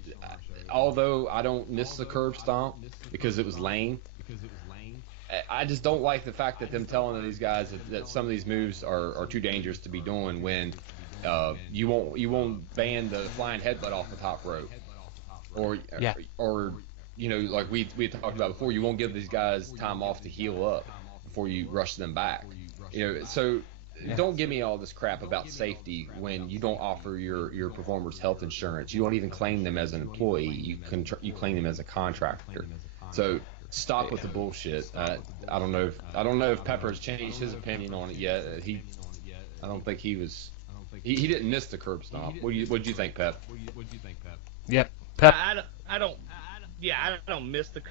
although I don't miss the Curb Stomp because it was lame, I just don't like the fact that them telling these guys that some of these moves are too dangerous to be doing when you won't ban the flying headbutt off the top rope, or you know, like we talked about before, you won't give these guys time off to heal up before you rush them back. You know, so don't give me all this crap about safety when you don't offer your performers health insurance. You don't even claim them as an employee. You claim them as a contractor. So stop with the bullshit. I don't know if Pepper has changed his opinion on it yet. I don't think he was. He didn't miss the curb stomp. What do you think, Pep? Yep. Pep. I don't miss the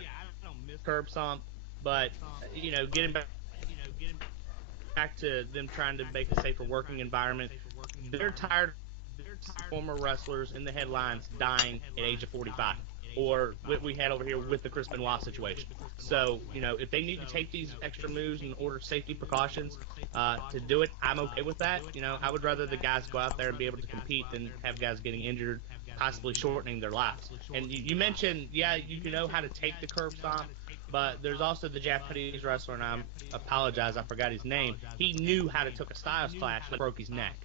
curb stomp, but getting back to them trying to make a safer working environment. They're tired of former wrestlers in the headlines dying at age of 45, or what we had over here with the Chris Benoit situation. So, if they need to take these extra moves in order of safety precautions to do it, I'm okay with that. I would rather the guys go out there and be able to compete than have guys getting injured, possibly shortening their lives. And you mentioned, you know how to take the curb stomp, but there's also the Japanese wrestler, and I apologize, I forgot his name. He knew how to take a Styles Clash and broke his neck.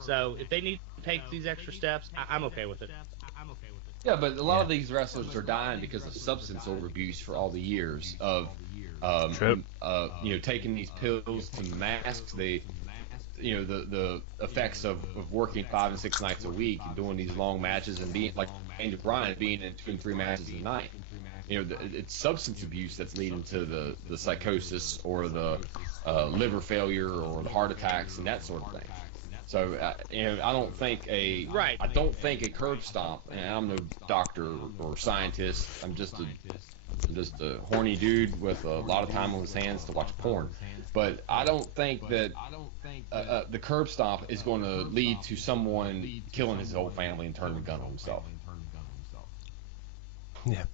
So if they need to take these extra steps, I'm okay with it. Yeah, but a lot of these wrestlers are dying because of substance overuse for all the years of, taking these pills to mask the effects of working 5 and 6 nights a week and doing these long matches and being like Andrew Bryan being in 2 and 3 matches a night. It's substance abuse that's leading to the psychosis or the liver failure or the heart attacks and that sort of thing. So I don't think a curb stomp. And I'm no doctor or scientist. I'm just a horny dude with a lot of time on his hands to watch porn. But I don't think that the curb stomp is going to lead to someone killing his whole family and turning a gun on himself. Yeah.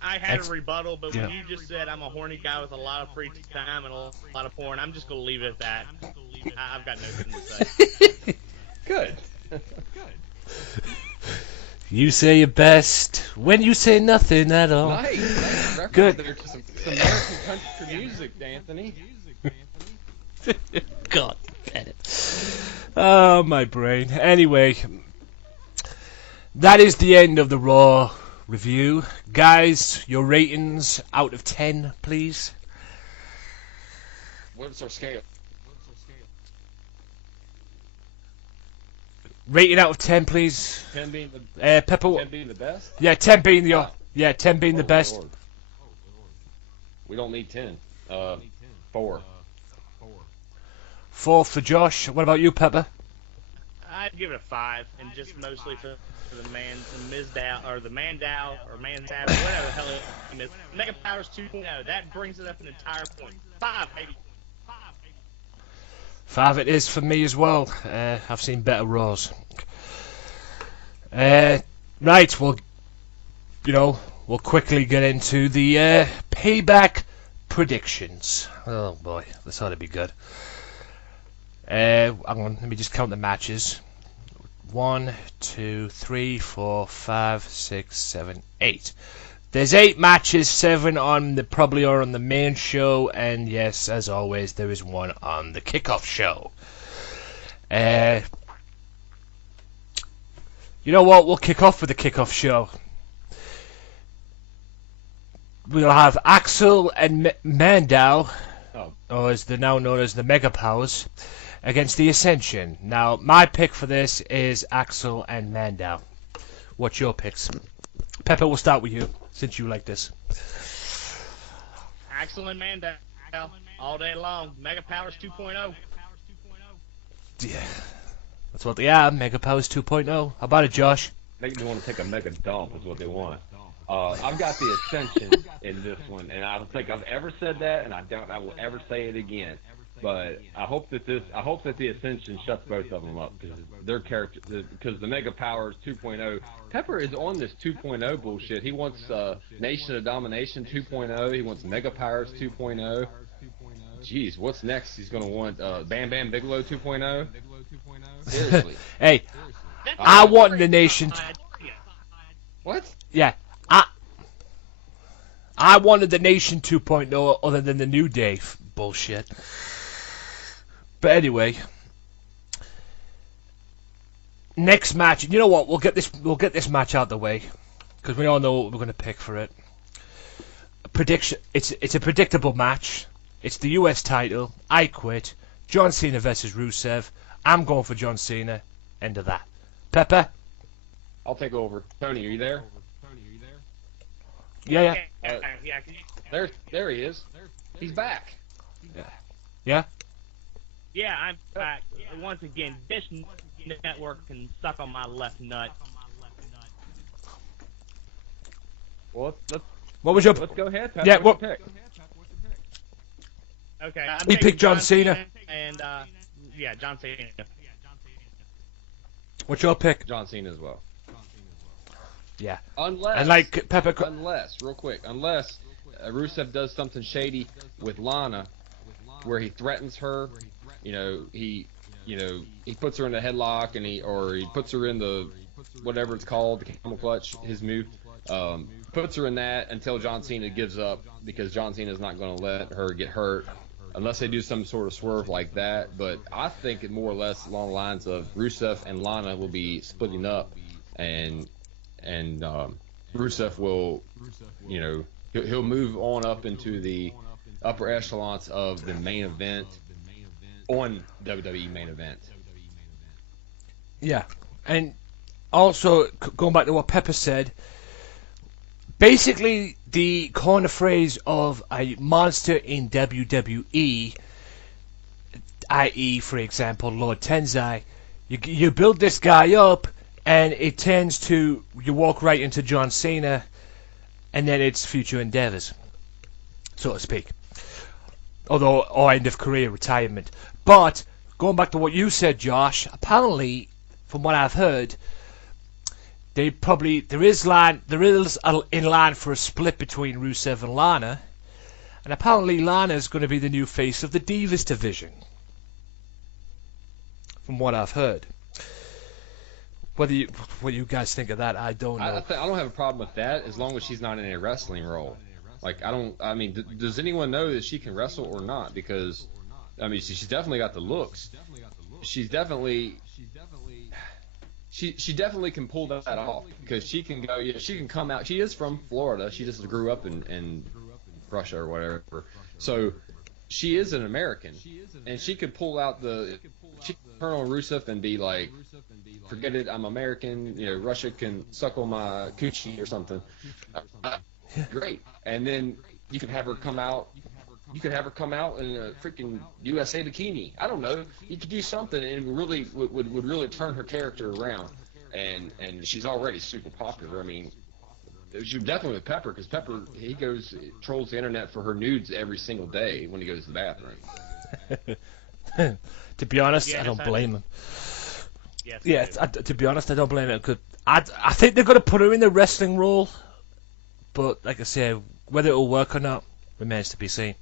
I had a rebuttal, but when you just said I'm a horny guy with a lot of free time and a lot of porn, I'm just going to leave it at that. I've got nothing to say. Good. You say your best when you say nothing at all. Nice. Good. There to some American country music, Anthony. God damn it. Oh, my brain. Anyway, that is the end of the Raw review. Guys, your ratings out of 10, please. What's our scale? Rating out of 10, please. 10 being the Pepper. 10 being the best? Yeah, 10 being the 10 being the best. Lord. We don't need 10. 4. 4 for Josh. What about you, Pepper? I'd give it a 5, and just mostly for the Mandow, or Mandow, whatever the hell it is. Mega Powers 2.0. That brings it up an entire point. 5, baby. 5 it is for me as well. I've seen better Raws. Right, we'll quickly get into the Payback Predictions. Oh boy, this ought to be good. Hang on, let me just count the matches. 1, 2, 3, 4, 5, 6, 7, 8. There's 8 matches, 7 probably are on the main show, and yes, as always, there is 1 on the kickoff show. You know what? We'll kick off with the kickoff show. We'll have Axel and Mandow, or as they're now known as the Mega Powers, against the Ascension. Now, my pick for this is Axel and Mandow. What's your picks? Pepper, we'll start with you, since you like this. Axel and Mandow, all day long. Mega Powers 2.0. Yeah, that's what they are, Mega Powers 2.0. How about it, Josh? Make me want to take a mega dump is what they want. I've got the Ascension in this one, and I don't think I've ever said that, and I doubt I will ever say it again. But I hope that the Ascension shuts both of them up because their character, because the Mega Powers 2.0. Pepper is on this 2.0 bullshit. He wants Nation of Domination 2.0. He wants Mega Powers 2.0. Jeez, what's next? He's gonna want Bam Bam Bigelow 2.0. Seriously. Hey, I want the Nation. What? Yeah, I wanted the Nation 2.0 other than the New Day bullshit. But anyway, next match. You know what? We'll get this match out of the way because we all know what we're going to pick for it. Prediction. It's a predictable match. It's the US title. I Quit John Cena versus Rusev. I'm going for John Cena. End of that. Pepper? I'll take over. Tony, are you there? Yeah. Yeah. There he is. He's back. Yeah? Yeah, I'm back. Once again, this network can suck on my left nut. Well, What was your... let's go ahead. Pat. Yeah, What's what... your pick? Okay, I'm He taking picked John Cena. And, yeah, John Cena. What's your pick? John Cena as well. Yeah. Unless, And like Pepper... real quick, Rusev does something shady with Lana, where he threatens her, he puts her in the headlock and he puts her in the whatever it's called, the camel clutch, his move, puts her in that until John Cena gives up because John Cena is not going to let her get hurt unless they do some sort of swerve like that. But I think it more or less along the lines of Rusev and Lana will be splitting up, and Rusev will, he'll move on up into the upper echelons of the main event on WWE main event. Yeah. And also, going back to what Pepper said, basically the corner phrase of a monster in WWE, i.e., for example, Lord Tensai, you build this guy up, and it tends to, you walk right into John Cena, and then it's future endeavors, so to speak. Or end of career, retirement. But, going back to what you said, Josh, apparently, from what I've heard, there is in line for a split between Rusev and Lana, and apparently Lana is going to be the new face of the Divas Division, from what I've heard. What you guys think of that, I don't know. I don't have a problem with that as long as she's not in a wrestling role. Like, does anyone know that she can wrestle or not? Because, she's definitely got the looks. She definitely can pull that off because she can go. Yeah, she can come out. She is from Florida. She just grew up in Russia or whatever. So she is an American, and she could pull out she could turn on Rusev and be like, forget it, I'm American. Russia can suckle my coochie or something. Great. And then you can have her come out. You could have her come out in a freaking USA bikini. I don't know. You could do something, and it really would really turn her character around. And she's already super popular. She's definitely with Pepper, because Pepper, he trolls the internet for her nudes every single day when he goes to the bathroom. To be honest, Yes, I don't blame him. Yes, To be honest, I don't blame him. I think they're going to put her in the wrestling role, but like I say, whether it'll work or not remains to be seen.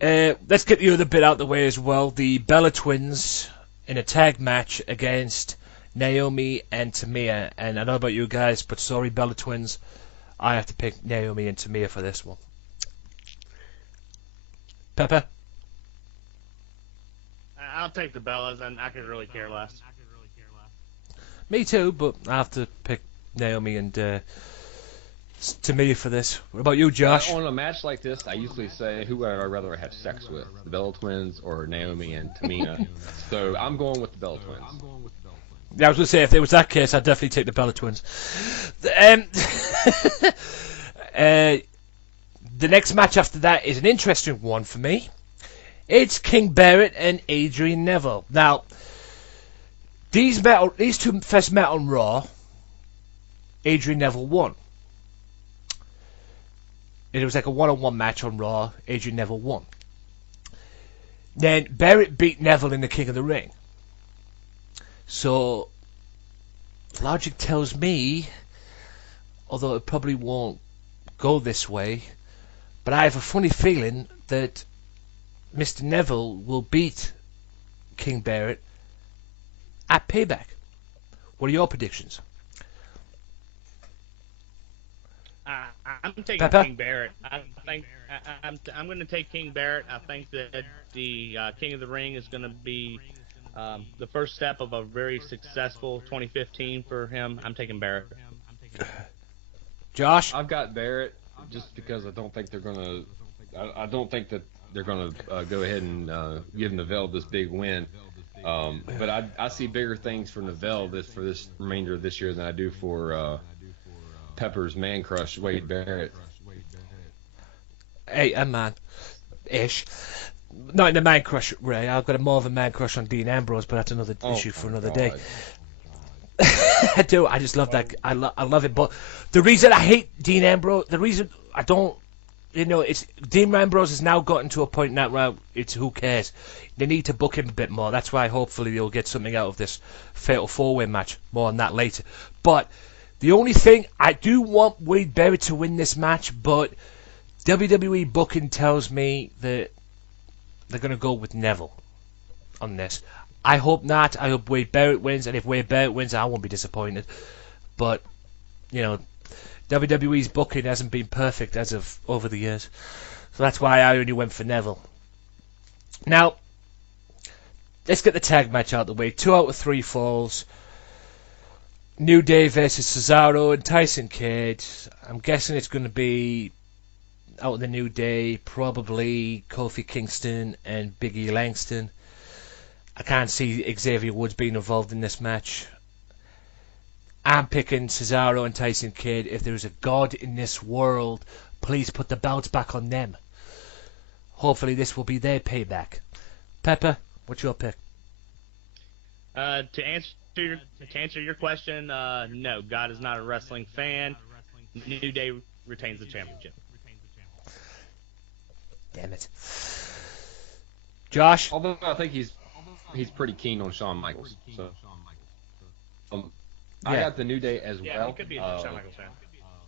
Let's get the other bit out of the way as well. The Bella Twins in a tag match against Naomi and Tamina. And I don't know about you guys, but sorry, Bella Twins, I have to pick Naomi and Tamina for this one. Pepper? I'll take the Bellas, and I could really care less. Me too, but I have to pick Naomi and Tamina for this. What about you, Josh? On a match like this, I usually say, who would I rather have sex with, the Bella Twins or Naomi and Tamina? So I'm going with the Bella Twins. Yeah, I was going to say, if it was that case, I'd definitely take the Bella Twins. The next match after that is an interesting one for me. It's King Barrett and Adrian Neville. Now, these two first met on Raw. Adrian Neville won. It was like a one-on-one match on Raw. Adrian Neville won. Then Barrett beat Neville in the King of the Ring. So, logic tells me, although it probably won't go this way, but I have a funny feeling that Mr. Neville will beat King Barrett at Payback. What are your predictions? I'm taking Pepper? King Barrett. I'm going to take King Barrett. I think that the King of the Ring is going to be the first step of a very successful 2015 for him. I'm taking Barrett. Josh? I've got Barrett just because I don't think they're going to. I don't think that they're gonna go ahead and give Neville this big win. But I see bigger things for Neville for this remainder of this year than I do for Pepper's man crush Wade Barrett. Hey, a man, ish. Not in a man crush, Ray. I've got more of a man crush on Dean Ambrose, but that's another issue for another day. I do. I just love that. I love it. But the reason I hate Dean Ambrose, the reason I don't, it's Dean Ambrose has now gotten to a point now where it's who cares. They need to book him a bit more. That's why hopefully they'll get something out of this Fatal 4-Way match. More on that later. But the only thing, I do want Wade Barrett to win this match, but WWE booking tells me that they're going to go with Neville on this. I hope not. I hope Wade Barrett wins, and if Wade Barrett wins, I won't be disappointed. But, WWE's booking hasn't been perfect as of over the years. So that's why I only went for Neville. Now, let's get the tag match out of the way. 2 out of 3 falls. New Day versus Cesaro and Tyson Kidd. I'm guessing it's going to be out of the New Day, probably Kofi Kingston and Big E Langston. I can't see Xavier Woods being involved in this match. I'm picking Cesaro and Tyson Kidd. If there's a god in this world, please put the belts back on them. Hopefully this will be their payback. Pepper, what's your pick? To answer your question, no, God is not a wrestling fan. New Day retains the championship. Damn it. Josh? Although I think he's pretty keen on Shawn Michaels. So, I got the New Day as well. Yeah, he could be a Shawn Michaels fan.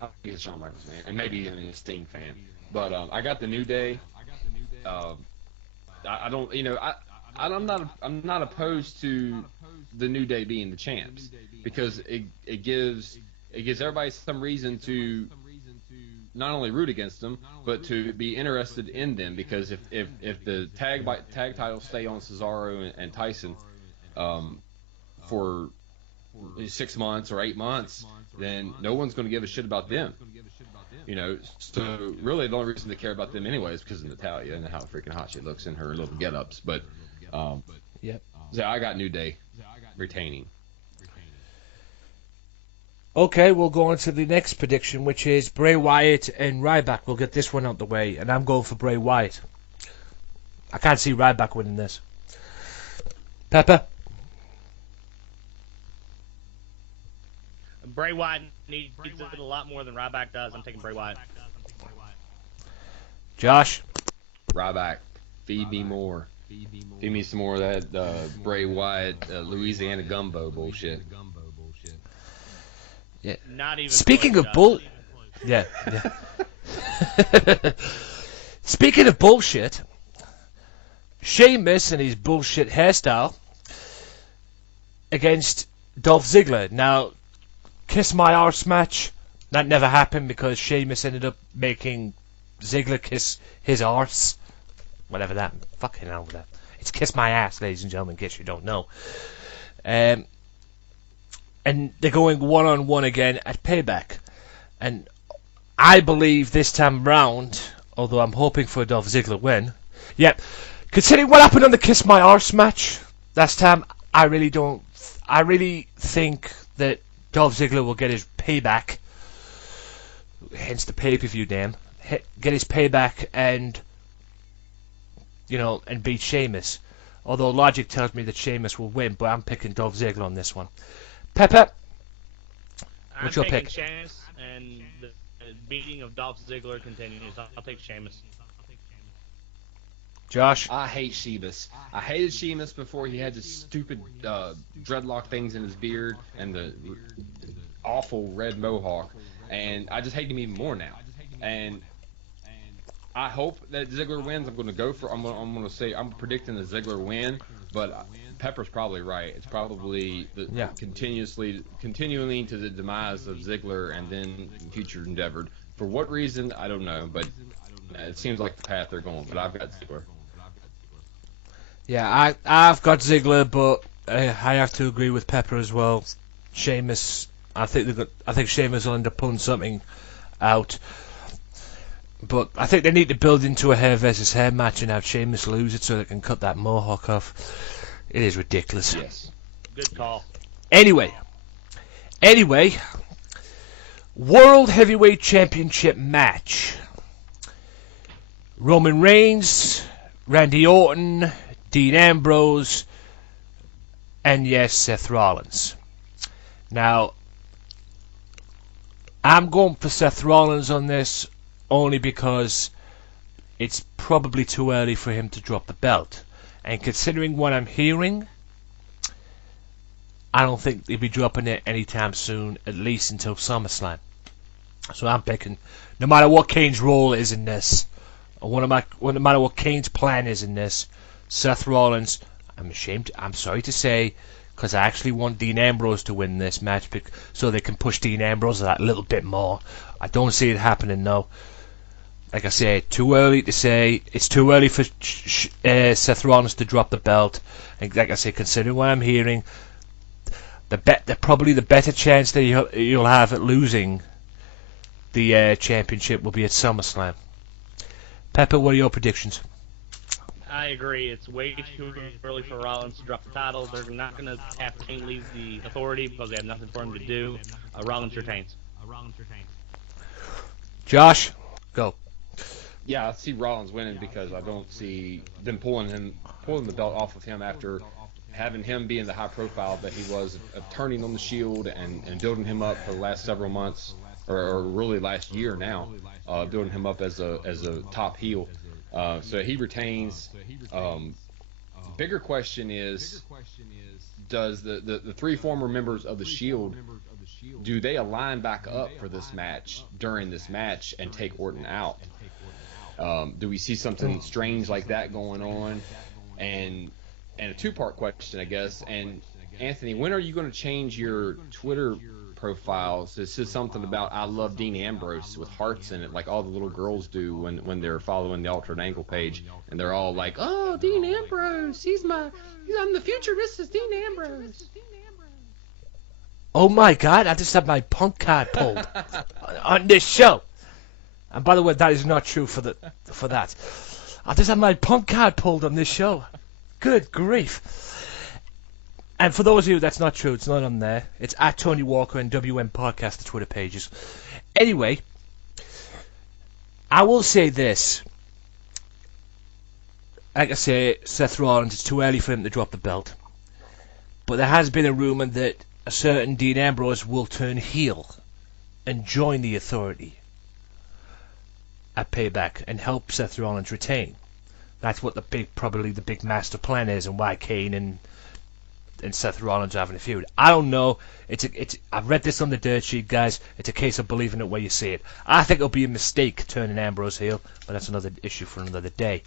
I think he's a Shawn Michaels fan, and maybe even a Sting fan. But I got the New Day. I don't, I'm not opposed to the New Day being the champs because it gives everybody some reason to not only root against them, but to be interested in them. Because if the tag titles stay on Cesaro and Tyson for 6 months or 8 months, then no one's going to give a shit about them. So really the only reason to care about them anyway is because of Natalya and how freaking hot she looks in her little get-ups. But yep. So I got New Day retaining. Okay, we'll go on to the next prediction, which is Bray Wyatt and Ryback. We'll get this one out the way, and I'm going for Bray Wyatt. I can't see Ryback winning this. Pepper? Bray Wyatt needs it a lot more than Ryback does. I'm taking Bray Wyatt. Josh? Ryback, feed me more. Feed me some more of that Bray Wyatt Louisiana gumbo bullshit. Yeah. Not even. Speaking of bull, yeah. Speaking of bullshit, Sheamus and his bullshit hairstyle against Dolph Ziggler. Now, kiss my arse match. That never happened because Sheamus ended up making Ziggler kiss his arse. Whatever that. Fucking hell with that. It's kiss my ass, ladies and gentlemen, in case you don't know. And they're going one-on-one again at Payback. And I believe this time round, although I'm hoping for a Dolph Ziggler win, considering what happened on the Kiss My Arse match last time, I really think that Dolph Ziggler will get his payback, hence the pay-per-view name, get his payback and beat Sheamus. Although logic tells me that Sheamus will win, but I'm picking Dolph Ziggler on this one. Pepper, what's your pick? I'm taking Sheamus, and the beating of Dolph Ziggler continues. I'll take Sheamus. Josh? I hate Sheamus. I hated Sheamus before he had the stupid dreadlock things in his beard and the awful red mohawk, and I just hate him even more now. And I hope that Ziggler wins. I'm going to say I'm predicting the Ziggler win, but Pepper's probably right. It's probably continuing to the demise of Ziggler and then future endeavored. For what reason, I don't know, but it seems like the path they're going. But I've got Ziggler. Yeah, I've got Ziggler, but I have to agree with Pepper as well. Sheamus, I think Sheamus will end up pulling something out. But I think they need to build into a hair versus hair match and have Sheamus lose it so they can cut that mohawk off. It is ridiculous. Yes. Good call. Anyway, World Heavyweight Championship match. Roman Reigns, Randy Orton, Dean Ambrose, and yes, Seth Rollins. Now, I'm going for Seth Rollins on this only because it's probably too early for him to drop the belt. And considering what I'm hearing, I don't think he'll be dropping it anytime soon, at least until SummerSlam. So I'm picking, no matter what Kane's role is in this, or no matter what Kane's plan is in this, Seth Rollins, I'm sorry to say, because I actually want Dean Ambrose to win this match so they can push Dean Ambrose that little bit more. I don't see it happening though. Like I say, too early to say. It's too early for Seth Rollins to drop the belt. And like I say, considering what I'm hearing, probably the better chance that you'll have at losing the championship will be at SummerSlam. Pepper, what are your predictions? I agree. It's way too early for Rollins to drop the title. They're not going to have Kane leave the authority because they have nothing for him to do. Rollins retains. Josh, go. Yeah, I see Rollins winning because I don't see them pulling the belt off of him after having him being the high profile that he was, turning on the Shield and building him up for the last several months, or really last year now, building him up as a top heel. So he retains. The bigger question is, does the three former members of the Shield, do they align back up for this match during this match and take Orton out? Do we see something strange like that going on? And a two-part question, I guess. And Anthony, when are you going to change your Twitter profiles? It says something about "I love Dean Ambrose" with hearts in it, like all the little girls do when they're following the Altered Angle page, and they're all like, "Oh, Dean Ambrose, I'm the future Mrs. Dean Ambrose." Oh my God! I just had my punk card pulled on this show. And by the way, that is not true for that. I just had my punk card pulled on this show. Good grief. And for those of you that's not true, it's not on there. It's at Tony Walker and WM Podcast, the Twitter pages. Anyway, I will say this. Like I say, Seth Rollins, it's too early for him to drop the belt. But there has been a rumor that a certain Dean Ambrose will turn heel and join the Authority at Payback and help Seth Rollins retain. That's what probably the big master plan is, and why Kane and Seth Rollins are having a feud. I don't know. I've read this on the dirt sheet, guys. It's a case of believing it where you see it. I think it'll be a mistake turning Ambrose heel, but that's another issue for another day.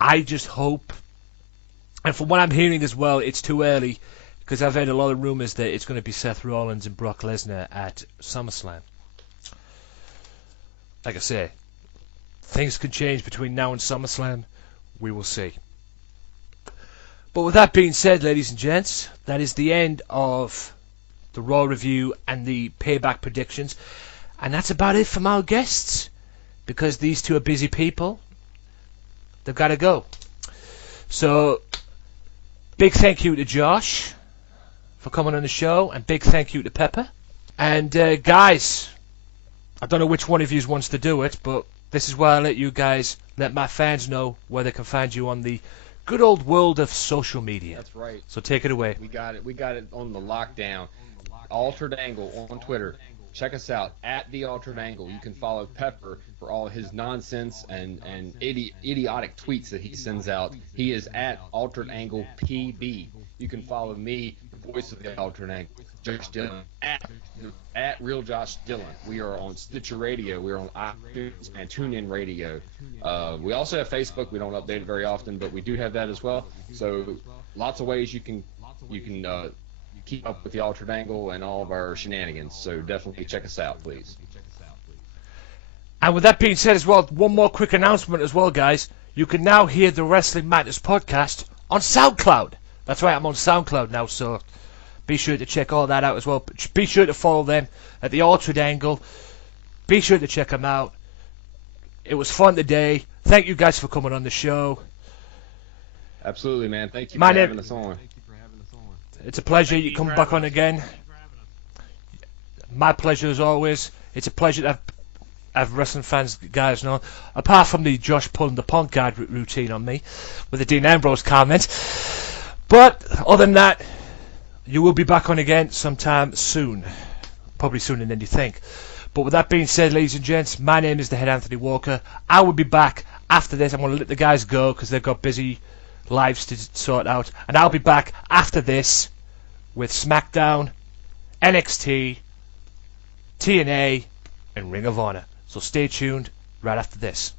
I just hope, and from what I'm hearing as well, it's too early, because I've heard a lot of rumors that it's going to be Seth Rollins and Brock Lesnar at SummerSlam. Like I say, things could change between now and SummerSlam. We will see. But with that being said, ladies and gents, that is the end of the Raw review and the Payback predictions. And that's about it from our guests. Because these two are busy people, they've got to go. So, big thank you to Josh for coming on the show. And big thank you to Pepper. And guys, I don't know which one of you wants to do it, but this is where I let my fans know where they can find you on the good old world of social media. That's right. So take it away. We got it on the lockdown. Altered Angle on Twitter. Check us out at the Altered Angle. You can follow Pepper for all his nonsense and idiotic tweets that he sends out. He is at Altered Angle PB. You can follow me, the voice of the Altered Angle, Josh Dillon, at Real Josh Dillon. We are on Stitcher Radio. We're on iTunes and TuneIn Radio. We also have Facebook. We don't update it very often, but we do have that as well. So lots of ways you can keep up with the Altered Angle and all of our shenanigans. So definitely check us out, please. And with that being said as well, one more quick announcement as well, guys. You can now hear the Wrestling Matters podcast on SoundCloud. That's right, I'm on SoundCloud now, so be sure to check all that out as well. Be sure to follow them at the Altered Angle Be sure to check them out. It was fun today. Thank you guys for coming on the show. Absolutely, man. Thank you My for name- having us on. It's a pleasure you come back on again. My pleasure as always. It's a pleasure to have wrestling fans, guys, know. Apart from the Josh pulling the punk guard routine on me with the Dean Ambrose comment. But other than that, you will be back on again sometime soon. Probably sooner than you think. But with that being said, ladies and gents, my name is the head Anthony Walker. I will be back after this. I'm going to let the guys go because they've got busy lives to sort out. And I'll be back after this with SmackDown, NXT, TNA, and Ring of Honor. So stay tuned right after this.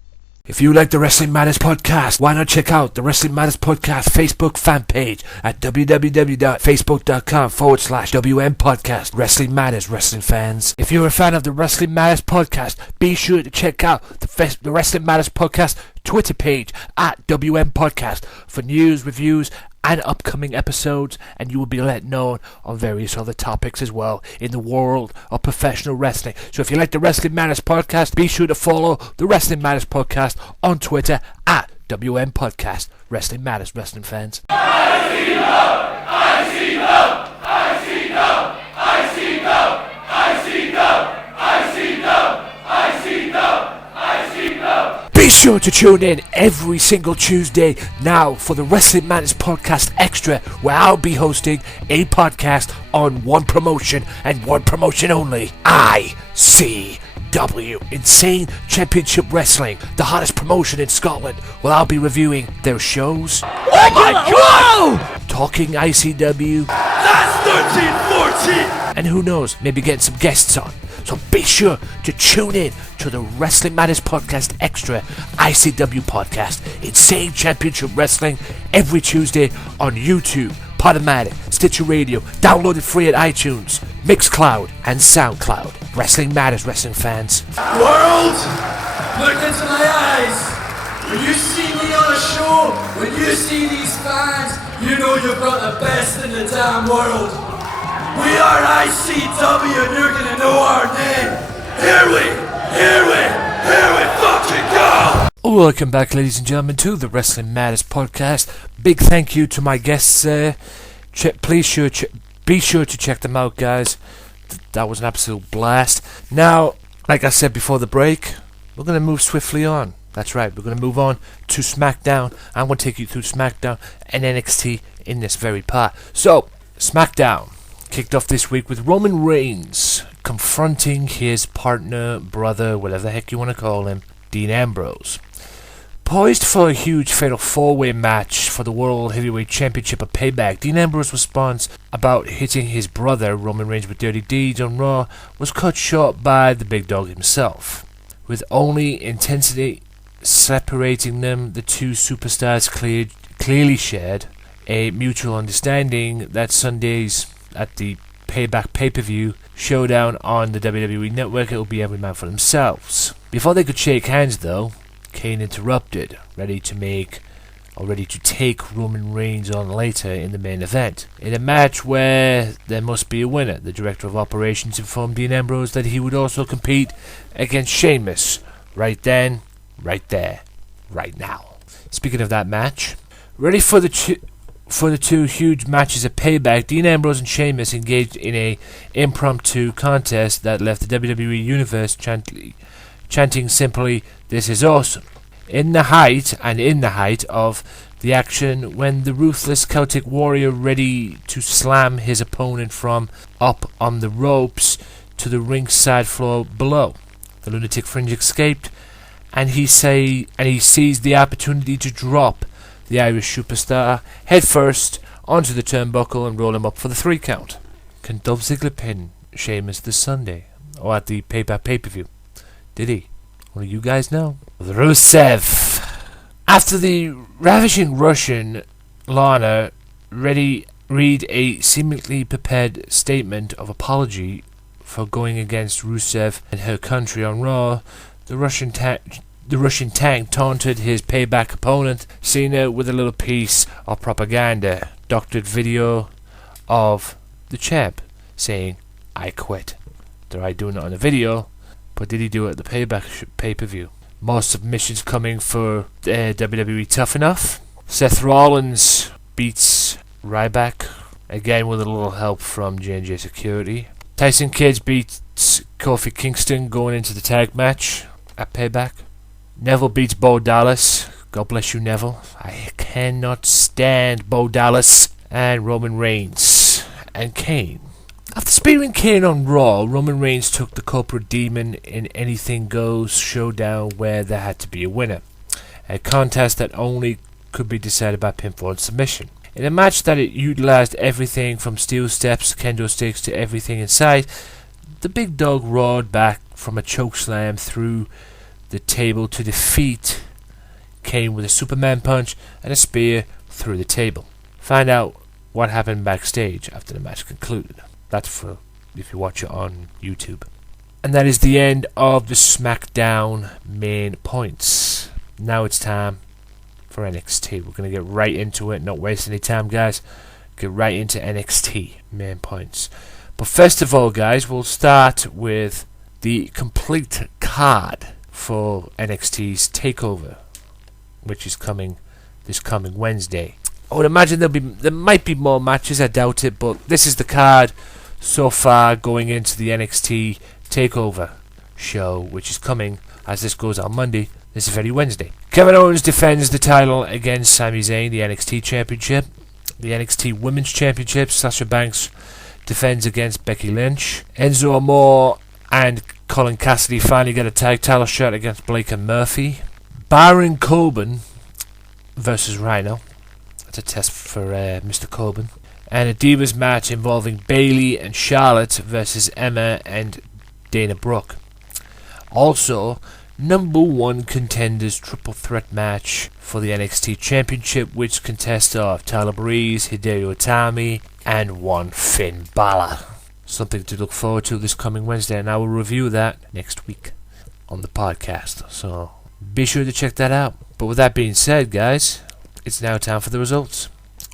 If you like the Wrestling Matters podcast, why not check out the Wrestling Matters podcast Facebook fan page at www.facebook.com/WM podcast. Wrestling Matters, wrestling fans. If you're a fan of the Wrestling Matters podcast, be sure to check out the Wrestling Matters podcast Twitter page at WM podcast for news, reviews, and upcoming episodes, and you will be let know on various other topics as well in the world of professional wrestling. So if you like the Wrestling Matters podcast, be sure to follow the Wrestling Matters podcast on Twitter at WM Podcast. Wrestling Matters, wrestling fans. I see no, I see no, I see no, I see no, I see no, I see no, I see no, I see no. Be sure to tune in every single Tuesday now for the Wrestling Matters Podcast Extra, where I'll be hosting a podcast on one promotion and one promotion only. ICW, Insane Championship Wrestling, the hottest promotion in Scotland, where I'll be reviewing their shows. Oh my God! Talking ICW, That's 13-14! and who knows, maybe getting some guests on. So be sure to tune in to the Wrestling Matters Podcast Extra ICW podcast, Insane Championship Wrestling, every Tuesday on YouTube, Podomatic, Stitcher Radio, downloaded free at iTunes, Mixcloud, and SoundCloud. Wrestling Matters, wrestling fans. World, look into my eyes. When you see me on a show, when you see these fans, you know you've got the best in the damn world. We are ICW and you're gonna know our name. Here we fucking go! Welcome back, ladies and gentlemen, to the Wrestling Matters Podcast. Big thank you to my guests there. Be sure to check them out, guys. That was an absolute blast. Now, like I said before the break, we're going to move swiftly on. That's right, we're going to move on to SmackDown. I'm going to take you through SmackDown and NXT in this very part. So, SmackDown kicked off this week with Roman Reigns confronting his partner, brother, whatever the heck you want to call him, Dean Ambrose. Poised for a huge fatal four-way match for the World Heavyweight Championship at Payback, Dean Ambrose's response about hitting his brother, Roman Reigns, with dirty deeds on Raw was cut short by the big dog himself. With only intensity separating them, the two superstars clearly shared a mutual understanding that Sundays at the Payback pay-per-view showdown on the WWE Network, it will be every man for themselves. Before they could shake hands, though, Kane interrupted, ready to take Roman Reigns on later in the main event. In a match where there must be a winner, the Director of Operations informed Dean Ambrose that he would also compete against Sheamus right then, right there, right now. Speaking of that match, ready for the two huge matches at Payback, Dean Ambrose and Sheamus engaged in a impromptu contest that left the WWE Universe chanting simply, "This is awesome." In the height of the action, when the ruthless Celtic warrior ready to slam his opponent from up on the ropes to the ringside floor below, the lunatic fringe escaped, and he seized the opportunity to drop the Irish superstar headfirst onto the turnbuckle and roll him up for the 3 count. Can Dolph Ziggler pin Sheamus this Sunday or at the Payback pay-per-view? Did he? Only you guys know. Rusev. After the ravishing Russian Lana read a seemingly prepared statement of apology for going against Rusev and her country on Raw, the Russian tank taunted his Payback opponent, Cena, with a little piece of propaganda, doctored video of the champ saying, "I quit." They're doing it on the video. but did he do it at the Payback pay-per-view? More submissions coming for WWE Tough Enough. Seth Rollins beats Ryback, again with a little help from J&J Security. Tyson Kidd beats Kofi Kingston going into the tag match at Payback. Neville beats Bo Dallas. God bless you, Neville. I cannot stand Bo Dallas. And Roman Reigns and Kane. After spearing Kane on Raw, Roman Reigns took the Corporate Demon in Anything Goes showdown where there had to be a winner. A contest that only could be decided by pinfall and submission. In a match that it utilized everything from steel steps, kendo sticks to everything inside, the big dog roared back from a chokeslam through the table to defeat Kane with a Superman punch and a spear through the table. Find out what happened backstage after the match concluded. That's for if you watch it on YouTube. And that is the end of the SmackDown main points. Now it's time for NXT. We're going to get right into it, not waste any time, guys. Get right into NXT main points. But first of all, guys, we'll start with the complete card for NXT's TakeOver, which is coming this coming Wednesday. I would imagine there might be more matches, I doubt it, but this is the card so far going into the NXT TakeOver show, which is coming, as this goes on Monday, this very Wednesday. Kevin Owens defends the title against Sami Zayn, the NXT Championship. The NXT Women's Championship, Sasha Banks defends against Becky Lynch. Enzo Amore and Colin Cassidy finally get a tag title shot against Blake and Murphy. Baron Corbin versus Rhino. That's a test for Mr. Corbin. And a Divas match involving Bayley and Charlotte versus Emma and Dana Brooke. Also, number one contenders triple threat match for the NXT Championship, which consists of Tyler Breeze, Hideo Itami, and one Finn Balor. Something to look forward to this coming Wednesday, and I will review that next week on the podcast. So be sure to check that out. But with that being said, guys, it's now time for the results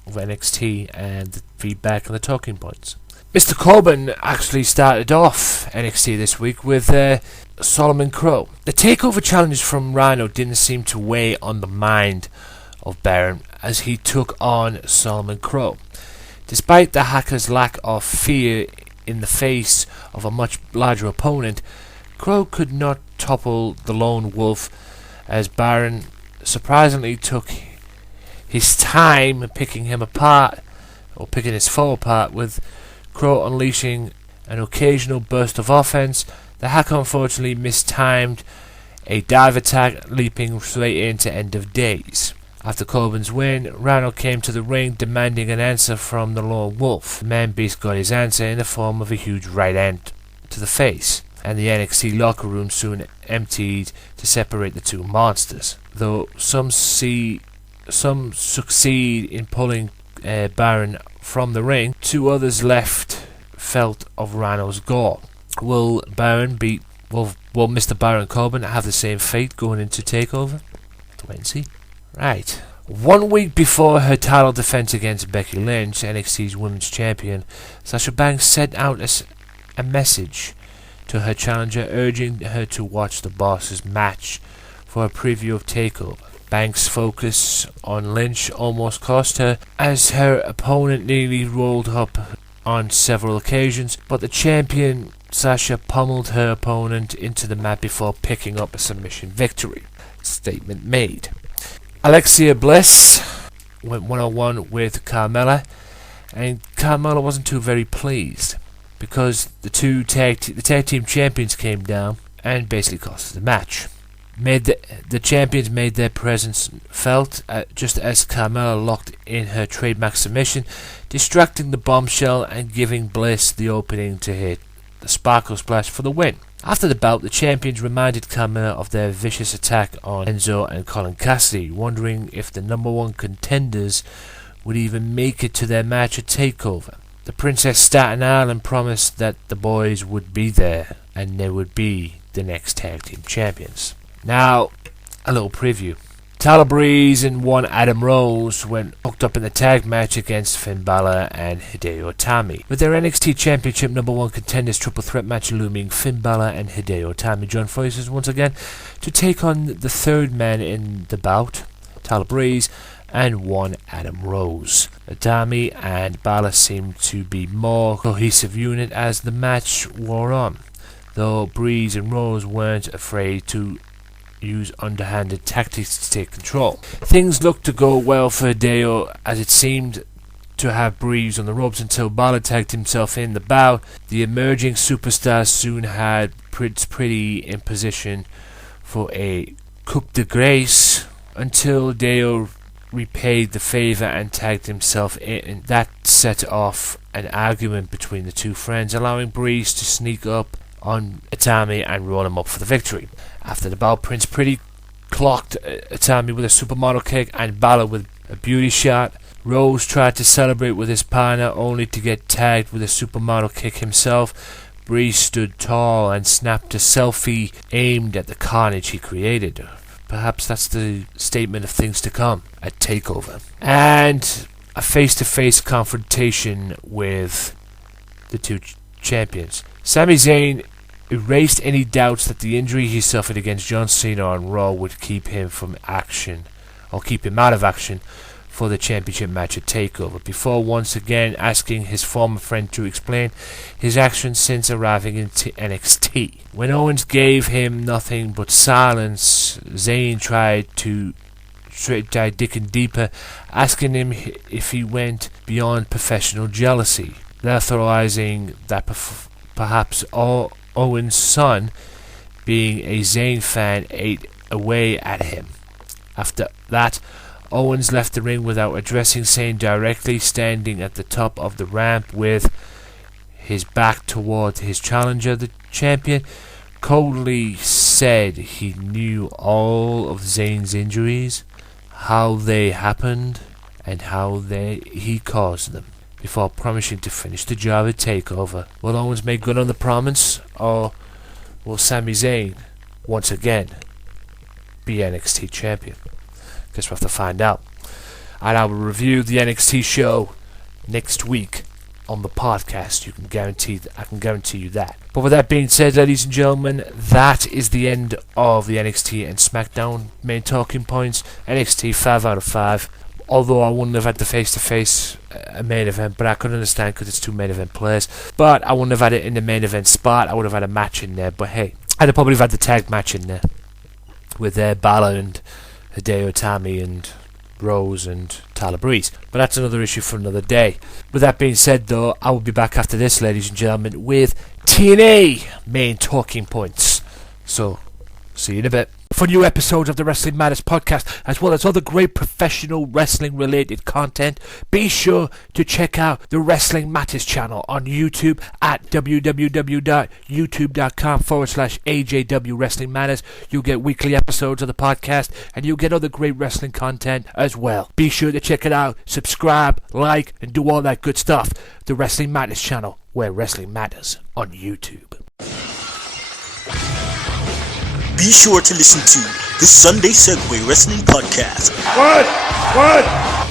of NXT and the feedback and the talking points. Mr. Corbin actually started off NXT this week with Solomon Crowe. The takeover challenge from Rhino didn't seem to weigh on the mind of Baron as he took on Solomon Crowe. Despite the Hacker's lack of fear in the face of a much larger opponent, Crowe could not topple the lone wolf as Baron surprisingly took his time picking him apart, or picking his foe apart, with Crowe unleashing an occasional burst of offense. The Hacker unfortunately mistimed a dive attack, leaping straight into End of Days. After Corbin's win, Rhino came to the ring demanding an answer from the Lone Wolf. The Man-Beast got his answer in the form of a huge right hand to the face, and the NXT locker room soon emptied to separate the two monsters. Though some succeed in pulling Baron from the ring, two others left felt of Rhino's gore. Will Mr. Baron Corbin have the same fate going into TakeOver? To wait and see. Right. 1 week before her title defense against Becky Lynch, NXT's Women's Champion, Sasha Banks sent out a message to her challenger urging her to watch the Boss's match for a preview of TakeOver. Banks' focus on Lynch almost cost her, as her opponent nearly rolled up on several occasions, but the champion Sasha pummeled her opponent into the mat before picking up a submission victory. Statement made. Alexia Bliss went one-on-one with Carmella, and Carmella wasn't too very pleased because the tag team champions came down and basically cost the match. The champions made their presence felt just as Carmella locked in her trademark submission, distracting the bombshell and giving Bliss the opening to hit the Sparkle Splash for the win. After the bout, the champions reminded Carmella of their vicious attack on Enzo and Colin Cassidy, wondering if the number one contenders would even make it to their match at TakeOver. The Princess Staten Island promised that the boys would be there and they would be the next tag team champions. Now, a little preview. Tyler Breeze and one Adam Rose went hooked up in the tag match against Finn Balor and Hideo Itami. With their NXT Championship #1 contenders triple threat match looming, Finn Balor and Hideo Itami joined forces once again to take on the third man in the bout, Tyler Breeze, and one Adam Rose. Itami and Balor seemed to be more cohesive unit as the match wore on, though Breeze and Rose weren't afraid to use underhanded tactics to take control. Things looked to go well for Hideo, as it seemed to have Breeze on the ropes until Balor tagged himself in the bout. The emerging superstar soon had Prince Pretty in position for a coup de grace until Hideo repaid the favour and tagged himself in. That set off an argument between the two friends, allowing Breeze to sneak up on Itami and roll him up for the victory. After the bout, Prince Pretty clocked Itami with a supermodel kick and Balor with a beauty shot. Rose tried to celebrate with his partner only to get tagged with a supermodel kick himself. Breeze stood tall and snapped a selfie aimed at the carnage he created. Perhaps that's the statement of things to come at TakeOver. And a face-to-face confrontation with the two champions. Sami Zayn erased any doubts that the injury he suffered against John Cena on Raw would keep him from action, or keep him out of action for the championship match at TakeOver, before once again asking his former friend to explain his actions since arriving into NXT. When Owens gave him nothing but silence, Zayn tried digging deeper, asking him if he went beyond professional jealousy, theorizing that perhaps Owens' son, being a Zayn fan, ate away at him. After that, Owens left the ring without addressing Zayn directly, standing at the top of the ramp with his back toward his challenger, the champion. Coldly said he knew all of Zayn's injuries, how they happened, and how he caused them, before promising to finish the job at TakeOver. Will Owens make good on the promise, or will Sami Zayn once again be NXT champion? Guess we'll have to find out. And I will review the NXT show next week on the podcast. I can guarantee you that. But with that being said, ladies and gentlemen, that is the end of the NXT and SmackDown main talking points. NXT 5 out of 5. Although I wouldn't have had the face-to-face main event, but I could understand because it's two main event players. But I wouldn't have had it in the main event spot. I would have had a match in there. But hey, I'd have probably have had the tag match in there with Balor and Hideo Itami and Rose and Tyler Breeze. But that's another issue for another day. With that being said, though, I will be back after this, ladies and gentlemen, with TNA main talking points. So, see you in a bit. For new episodes of the Wrestling Matters podcast, as well as other great professional wrestling related content, be sure to check out the Wrestling Matters channel on YouTube at www.youtube.com/AJW Wrestling Matters. You'll get weekly episodes of the podcast, and you'll get other great wrestling content as well. Be sure to check it out, subscribe, like, and do all that good stuff. The Wrestling Matters channel, where wrestling matters on YouTube. Be sure to listen to the Sunday Segway Wrestling Podcast. What?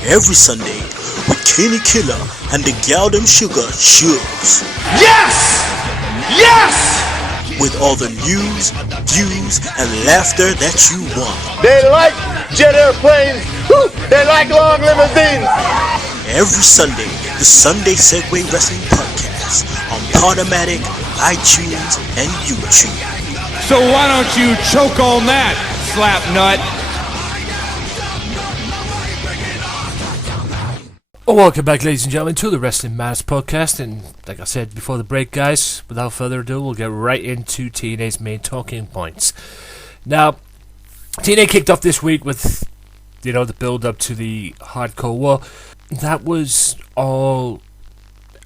Every Sunday with Kenny Killer and the Galdem Sugar Shubs. Yes! Yes! With all the news, views, and laughter that you want. They like jet airplanes. Woo! They like long limousines. Every Sunday, the Sunday Segway Wrestling Podcast on Podomatic, iTunes, and YouTube. So why don't you choke on that, slap nut? Welcome back, ladies and gentlemen, to the Wrestling Matters podcast. And like I said before the break, guys, without further ado, we'll get right into TNA's main talking points. Now, TNA kicked off this week with, the build-up to the Hardcore War. That was all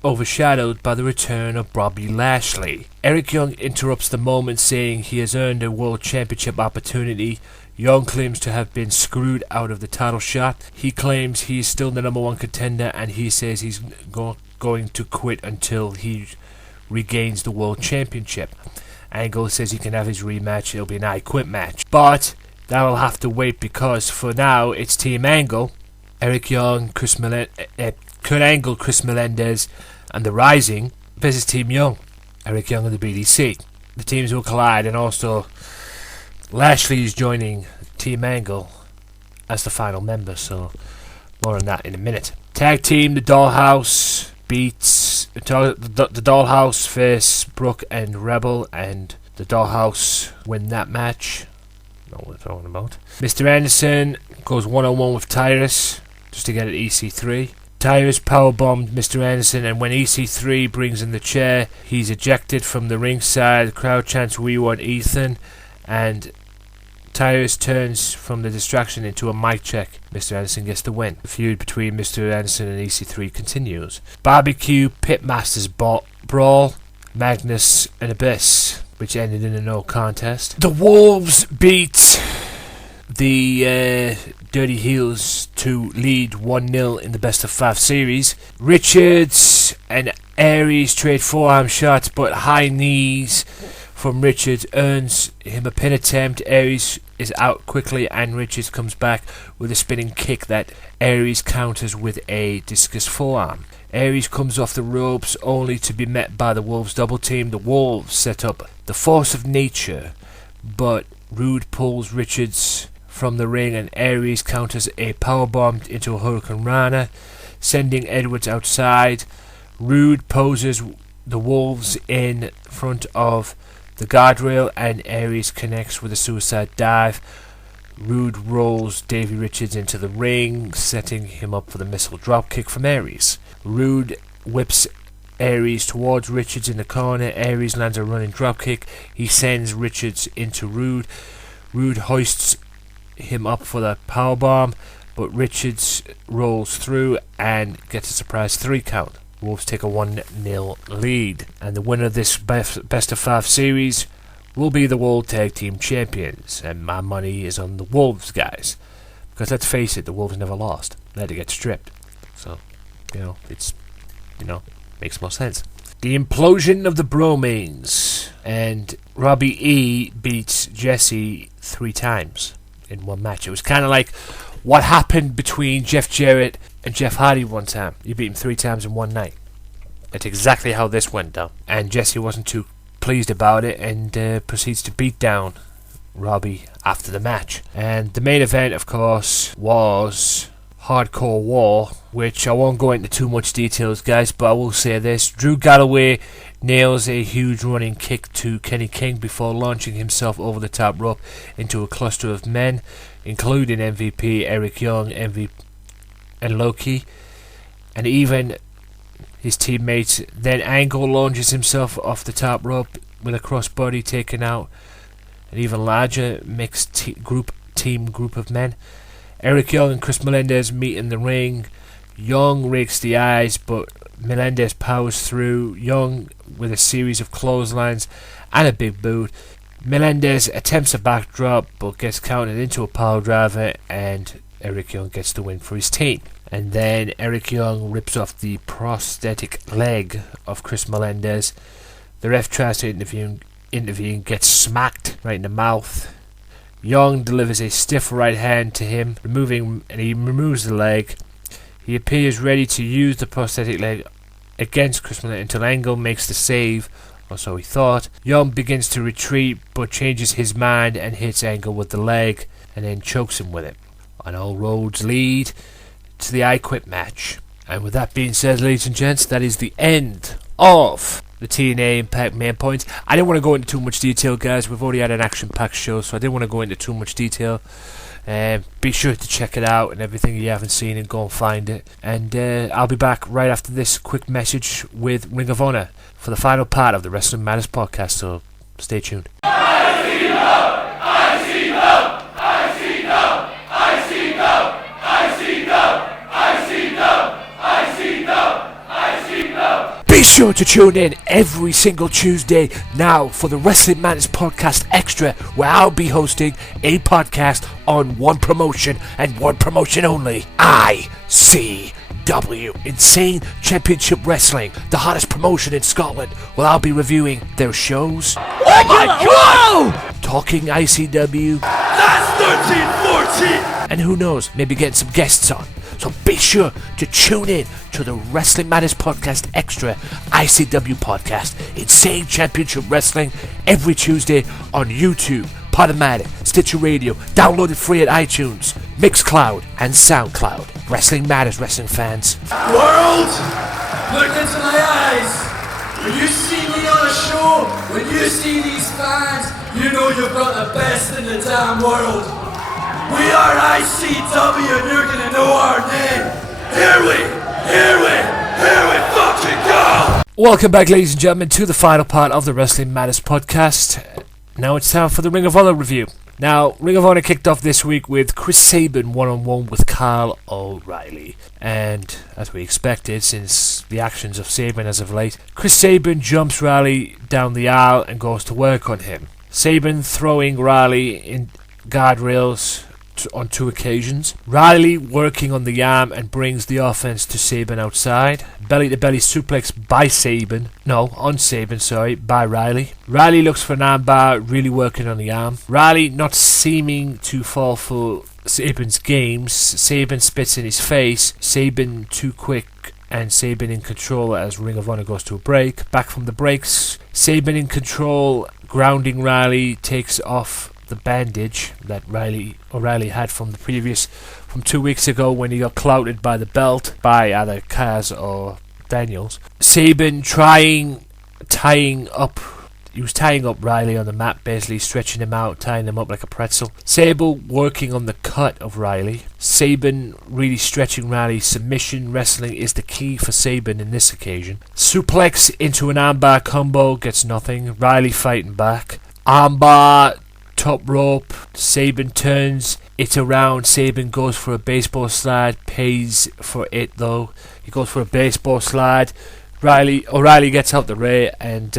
overshadowed by the return of Bobby Lashley. Eric Young interrupts the moment, saying he has earned a world championship opportunity. Young claims to have been screwed out of the title shot. He claims he is still the #1 contender, and he says he's going to quit until he regains the world championship. Angle says he can have his rematch. It'll be an I Quit match. But that will have to wait, because for now it's Team Angle, Eric Young, Kurt Angle, Chris Melendez, and The Rising versus Team Young, Eric Young and the BDC. The teams will collide, and also Lashley is joining Team Angle as the final member, so more on that in a minute. Tag team, the Dollhouse beats the Dollhouse face Brooke and Rebel, and the Dollhouse win that match. Know what I'm talking about. Mr. Anderson goes one-on-one with Tyrus just to get at EC3. Tyrus powerbombed Mr. Anderson, and when EC3 brings in the chair, he's ejected from the ringside. The crowd chants, "We want Ethan," and Tyrus turns from the distraction into a mic check. Mr. Anderson gets the win. The feud between Mr. Anderson and EC3 continues. Barbecue Pitmasters brawl, Magnus and Abyss, which ended in a no contest. The Wolves beat the Dirty Heels to lead 1-0 in the best of 5 series. Richards and Aries trade forearm shots, but high knees from Richards earns him a pin attempt. Aries is out quickly, and Richards comes back with a spinning kick that Aries counters with a discus forearm. Aries comes off the ropes only to be met by the Wolves double team. The Wolves set up the force of nature, but Rude pulls Richards from the ring, and Aries counters a powerbomb into a Hurricane Rana, sending Edwards outside. Rude poses the Wolves in front of the guardrail, and Aries connects with a suicide dive. Rude rolls Davey Richards into the ring, setting him up for the missile dropkick from Aries. Rude whips Aries towards Richards in the corner. Aries lands a running dropkick. He sends Richards into Rude. Rude hoists him up for the powerbomb, but Richards rolls through and gets a surprise 3 count. Wolves take a 1-0 lead, and the winner of this best of 5 series will be the World Tag Team Champions, and my money is on the Wolves guys, because let's face it, the Wolves never lost. They had to get stripped, so it's makes more sense. The implosion of the Bromains, and Robbie E beats Jesse 3 times in one match. It was kind of like what happened between Jeff Jarrett and Jeff Hardy one time. You beat him 3 times in one night. That's exactly how this went down. And Jesse wasn't too pleased about it, and proceeds to beat down Robbie after the match. And the main event, of course, was Hardcore War, which I won't go into too much details, guys, but I will say this. Drew Galloway nails a huge running kick to Kenny King before launching himself over the top rope into a cluster of men, including MVP, Eric Young, MVP, and Loki, and even his teammates. Then Angle launches himself off the top rope with a crossbody, taking out an even larger mixed group of men. Eric Young and Chris Melendez meet in the ring. Young rakes the eyes, but Melendez powers through Young with a series of clotheslines and a big boot. Melendez attempts a backdrop, but gets countered into a power driver, and Eric Young gets the win for his team. And then Eric Young rips off the prosthetic leg of Chris Melendez. The ref tries to intervene, gets smacked right in the mouth. Young delivers a stiff right hand to him, he removes the leg. He appears ready to use the prosthetic leg against Chris Melendez until Angle makes the save, or so he thought. Young begins to retreat, but changes his mind and hits Angle with the leg, and then chokes him with it. And all roads lead to the I Quit match. And with that being said, ladies and gents, that is the end of the TNA Impact main points. I didn't want to go into too much detail, guys. We've already had an action-packed show, so I didn't want to go into too much detail. Be sure to check it out and everything you haven't seen, and go and find it. And I'll be back right after this quick message with Ring of Honor for the final part of the Wrestling Matters podcast, so stay tuned. Be sure to tune in every single Tuesday now for the Wrestling Matters Podcast Extra, where I'll be hosting a podcast on one promotion and one promotion only. ICW, Insane Championship Wrestling, the hottest promotion in Scotland. Well, I'll be reviewing their shows. Oh my God! Talking ICW. That's 13-14. And who knows, maybe getting some guests on. So be sure to tune in to the Wrestling Matters Podcast Extra ICW podcast, Insane Championship Wrestling, every Tuesday on YouTube, Podomatic, Stitcher Radio, downloaded free at iTunes, Mixcloud, and SoundCloud. Wrestling Matters, wrestling fans. World, look into my eyes. When you see me on a show, when you see these fans, you know you've got the best in the damn world. We are ICW and you're gonna know our name. Here we fucking go! Welcome back, ladies and gentlemen, to the final part of the Wrestling Matters podcast. Now it's time for the Ring of Honor review. Now, Ring of Honor kicked off this week with Chris Sabin one-on-one with Kyle O'Reilly. And, as we expected, since the actions of Sabin as of late, Chris Sabin jumps Riley down the aisle and goes to work on him. Sabin throwing Riley in guardrails on 2 occasions. Riley working on the arm and brings the offense to Sabin outside. Belly-to-belly suplex on Sabin, by Riley. Riley looks for an armbar, really working on the arm. Riley not seeming to fall for Sabin's games. Sabin spits in his face. Sabin too quick and Sabin in control as Ring of Honor goes to a break. Back from the breaks, Sabin in control, grounding Riley, takes off the bandage that O'Reilly had from 2 weeks ago when he got clouted by the belt by either Kaz or Daniels. Sabin tying up Riley on the mat, basically stretching him out, tying him up like a pretzel. Sabin working on the cut of Riley. Sabin really stretching Riley. Submission wrestling is the key for Sabin in this occasion. Suplex into an armbar combo, gets nothing. Riley fighting back. Armbar, top rope, Sabin turns it around. Sabin goes for a baseball slide, pays for it though. He goes for a baseball slide. O'Reilly gets out the way, and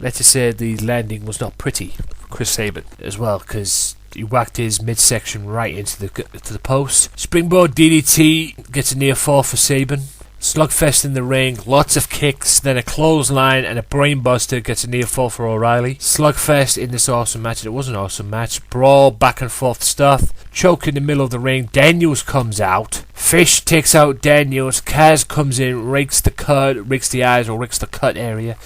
let's just say the landing was not pretty for Chris Sabin as well, because he whacked his midsection right into the post. Springboard DDT gets a near fall for Sabin. Slugfest in the ring, lots of kicks, then a clothesline and a brainbuster gets a near fall for O'Reilly. Slugfest in this awesome match. It was an awesome match. Brawl, back and forth stuff. Choke in the middle of the ring. Daniels comes out. Fish takes out Daniels. Kaz comes in, rakes the eyes or rakes the cut area.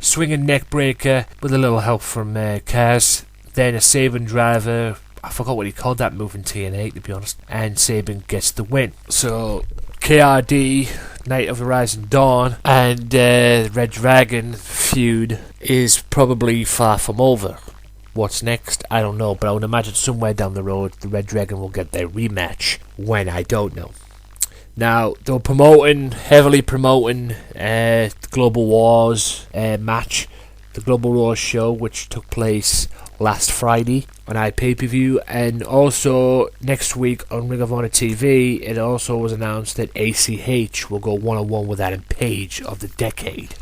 Swinging neck breaker with a little help from Kaz. Then a Sabin driver. I forgot what he called that move in TNA, to be honest. And Sabin gets the win. So KRD, Night of the Rising Dawn, and Red Dragon feud is probably far from over. What's next? I don't know, but I would imagine somewhere down the road the Red Dragon will get their rematch. When, I don't know. Now, they were heavily promoting the Global Wars match, the Global Wars show, which took place last Friday on iPay-per-view, and also next week on Ring of Honor TV. It also was announced that ACH will go one-on-one with Adam Page of the Decade.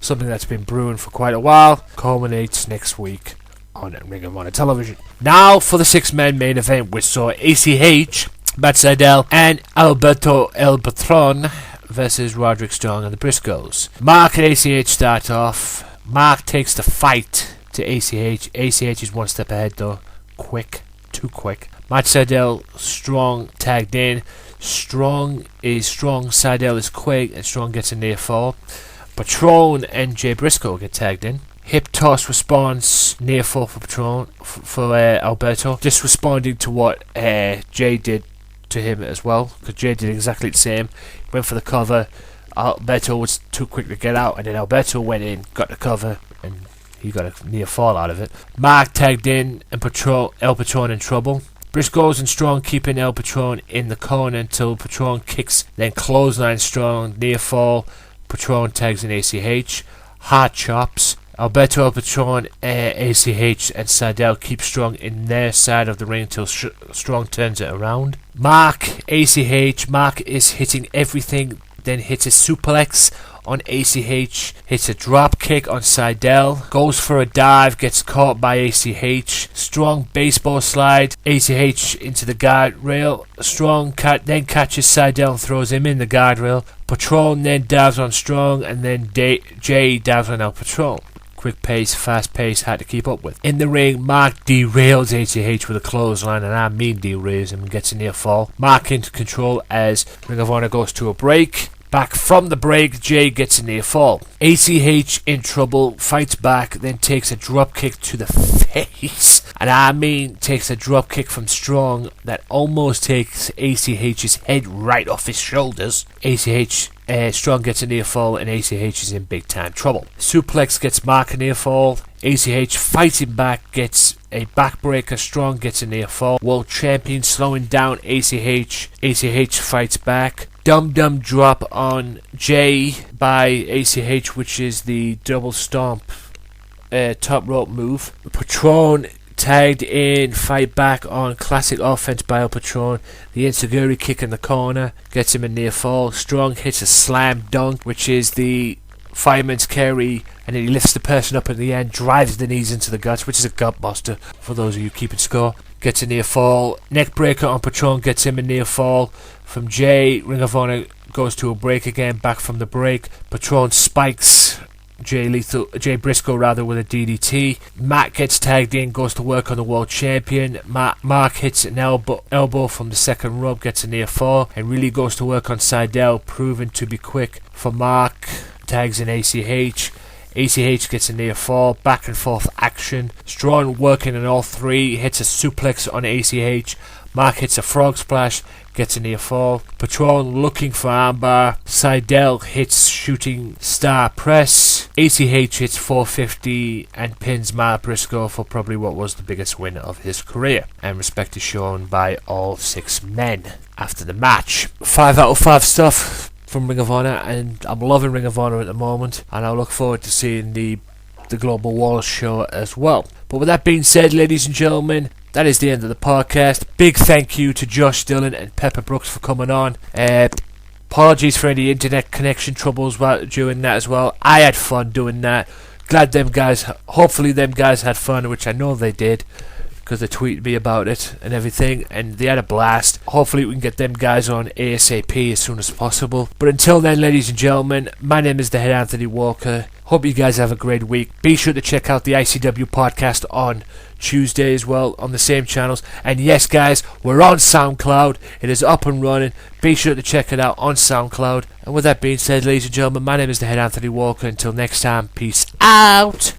Something that's been brewing for quite a while, culminates next week on Ring of Honor television. Now for the 6-man main event, which saw ACH, Matt Sydal, and Alberto El Patron versus Roderick Strong and the Briscoes. Mark and ACH start off. Mark takes the fight to ACH. ACH is one step ahead though. Too quick. Matt Sydal, Strong tagged in. Strong is strong, Sydal is quick, and Strong gets a near fall. Patron and Jay Briscoe get tagged in. Hip toss response, near fall for Patron, for Alberto. Just responding to what Jay did to him as well, because Jay did exactly the same. Went for the cover. Alberto was too quick to get out, and then Alberto went in, got the cover, and he got a near fall out of it. Mark tagged in, and El Patron in trouble. Briscoes and Strong keeping El Patron in the corner until Patron kicks, then clothesline Strong, near fall. Patron tags in ACH. Hard chops. Alberto, El Patron, ACH, and Sydal keep Strong in their side of the ring until Strong turns it around. Mark, ACH. Mark is hitting everything, then hits a suplex on ACH, hits a drop kick on Sydal, goes for a dive, gets caught by ACH. Strong baseball slide, ACH into the guardrail. Strong then catches Sydal and throws him in the guardrail. Patron then dives on Strong, and then Jay dives on El Patron. quick pace, fast pace, hard to keep up with. In the ring, Mark derails ACH with a clothesline, and I mean derails him and gets a near fall. Mark into control as Ring of Honor goes to a break. Back from the break, Jay gets a near fall. ACH in trouble, fights back, then takes a drop kick to the face. And I mean takes a drop kick from Strong that almost takes ACH's head right off his shoulders. Strong gets a near fall and ACH is in big time trouble. Suplex gets Mark a near fall. ACH fighting back, gets a backbreaker. Strong gets a near fall. World Champion slowing down ACH. ACH fights back. Dum-dum drop on Jay by ACH, which is the double stomp top rope move. Patron tagged in, fight back on classic offense by El Patron. The Enziguri kick in the corner gets him a near fall. Strong hits a slam dunk, which is the fireman's carry, and then he lifts the person up at the end, drives the knees into the guts, which is a gut buster for those of you keeping score. Gets a near fall. Neck breaker on Patron gets him a near fall. From Jay, Ring of Honor goes to a break again, back from the break. Patron spikes Jay Briscoe with a DDT. Matt gets tagged in, goes to work on the World Champion. Mark hits an elbow from the second rope, gets a near fall, and really goes to work on Seidel, proven to be quick for Mark. Tags in ACH. ACH gets a near fall, back and forth action. Strong working on all three, hits a suplex on ACH. Mark hits a frog splash, gets a near fall. Patron looking for armbar. Seidel hits shooting star press. ACH hits 450 and pins Mark Briscoe for probably what was the biggest win of his career. And respect is shown by all 6 men after the match. 5 out of 5 stuff from Ring of Honor, and I'm loving Ring of Honor at the moment, and I look forward to seeing the Global Wars show as well. But with that being said, ladies and gentlemen, that is the end of the podcast. Big thank you to Josh Dillon and Pepper Brooks for coming on. Apologies for any internet connection troubles while doing that as well. I had fun doing that. Hopefully them guys had fun, which I know they did, because they tweeted me about it and everything, and they had a blast. Hopefully we can get them guys on ASAP as soon as possible. But until then, ladies and gentlemen, my name is the Head Anthony Walker. Hope you guys have a great week. Be sure to check out the ICW podcast on Tuesday as well on the same channels. And yes, guys, we're on SoundCloud. It is up and running. Be sure to check it out on SoundCloud. And with that being said, ladies and gentlemen, my name is the Head Anthony Walker. Until next time, peace out.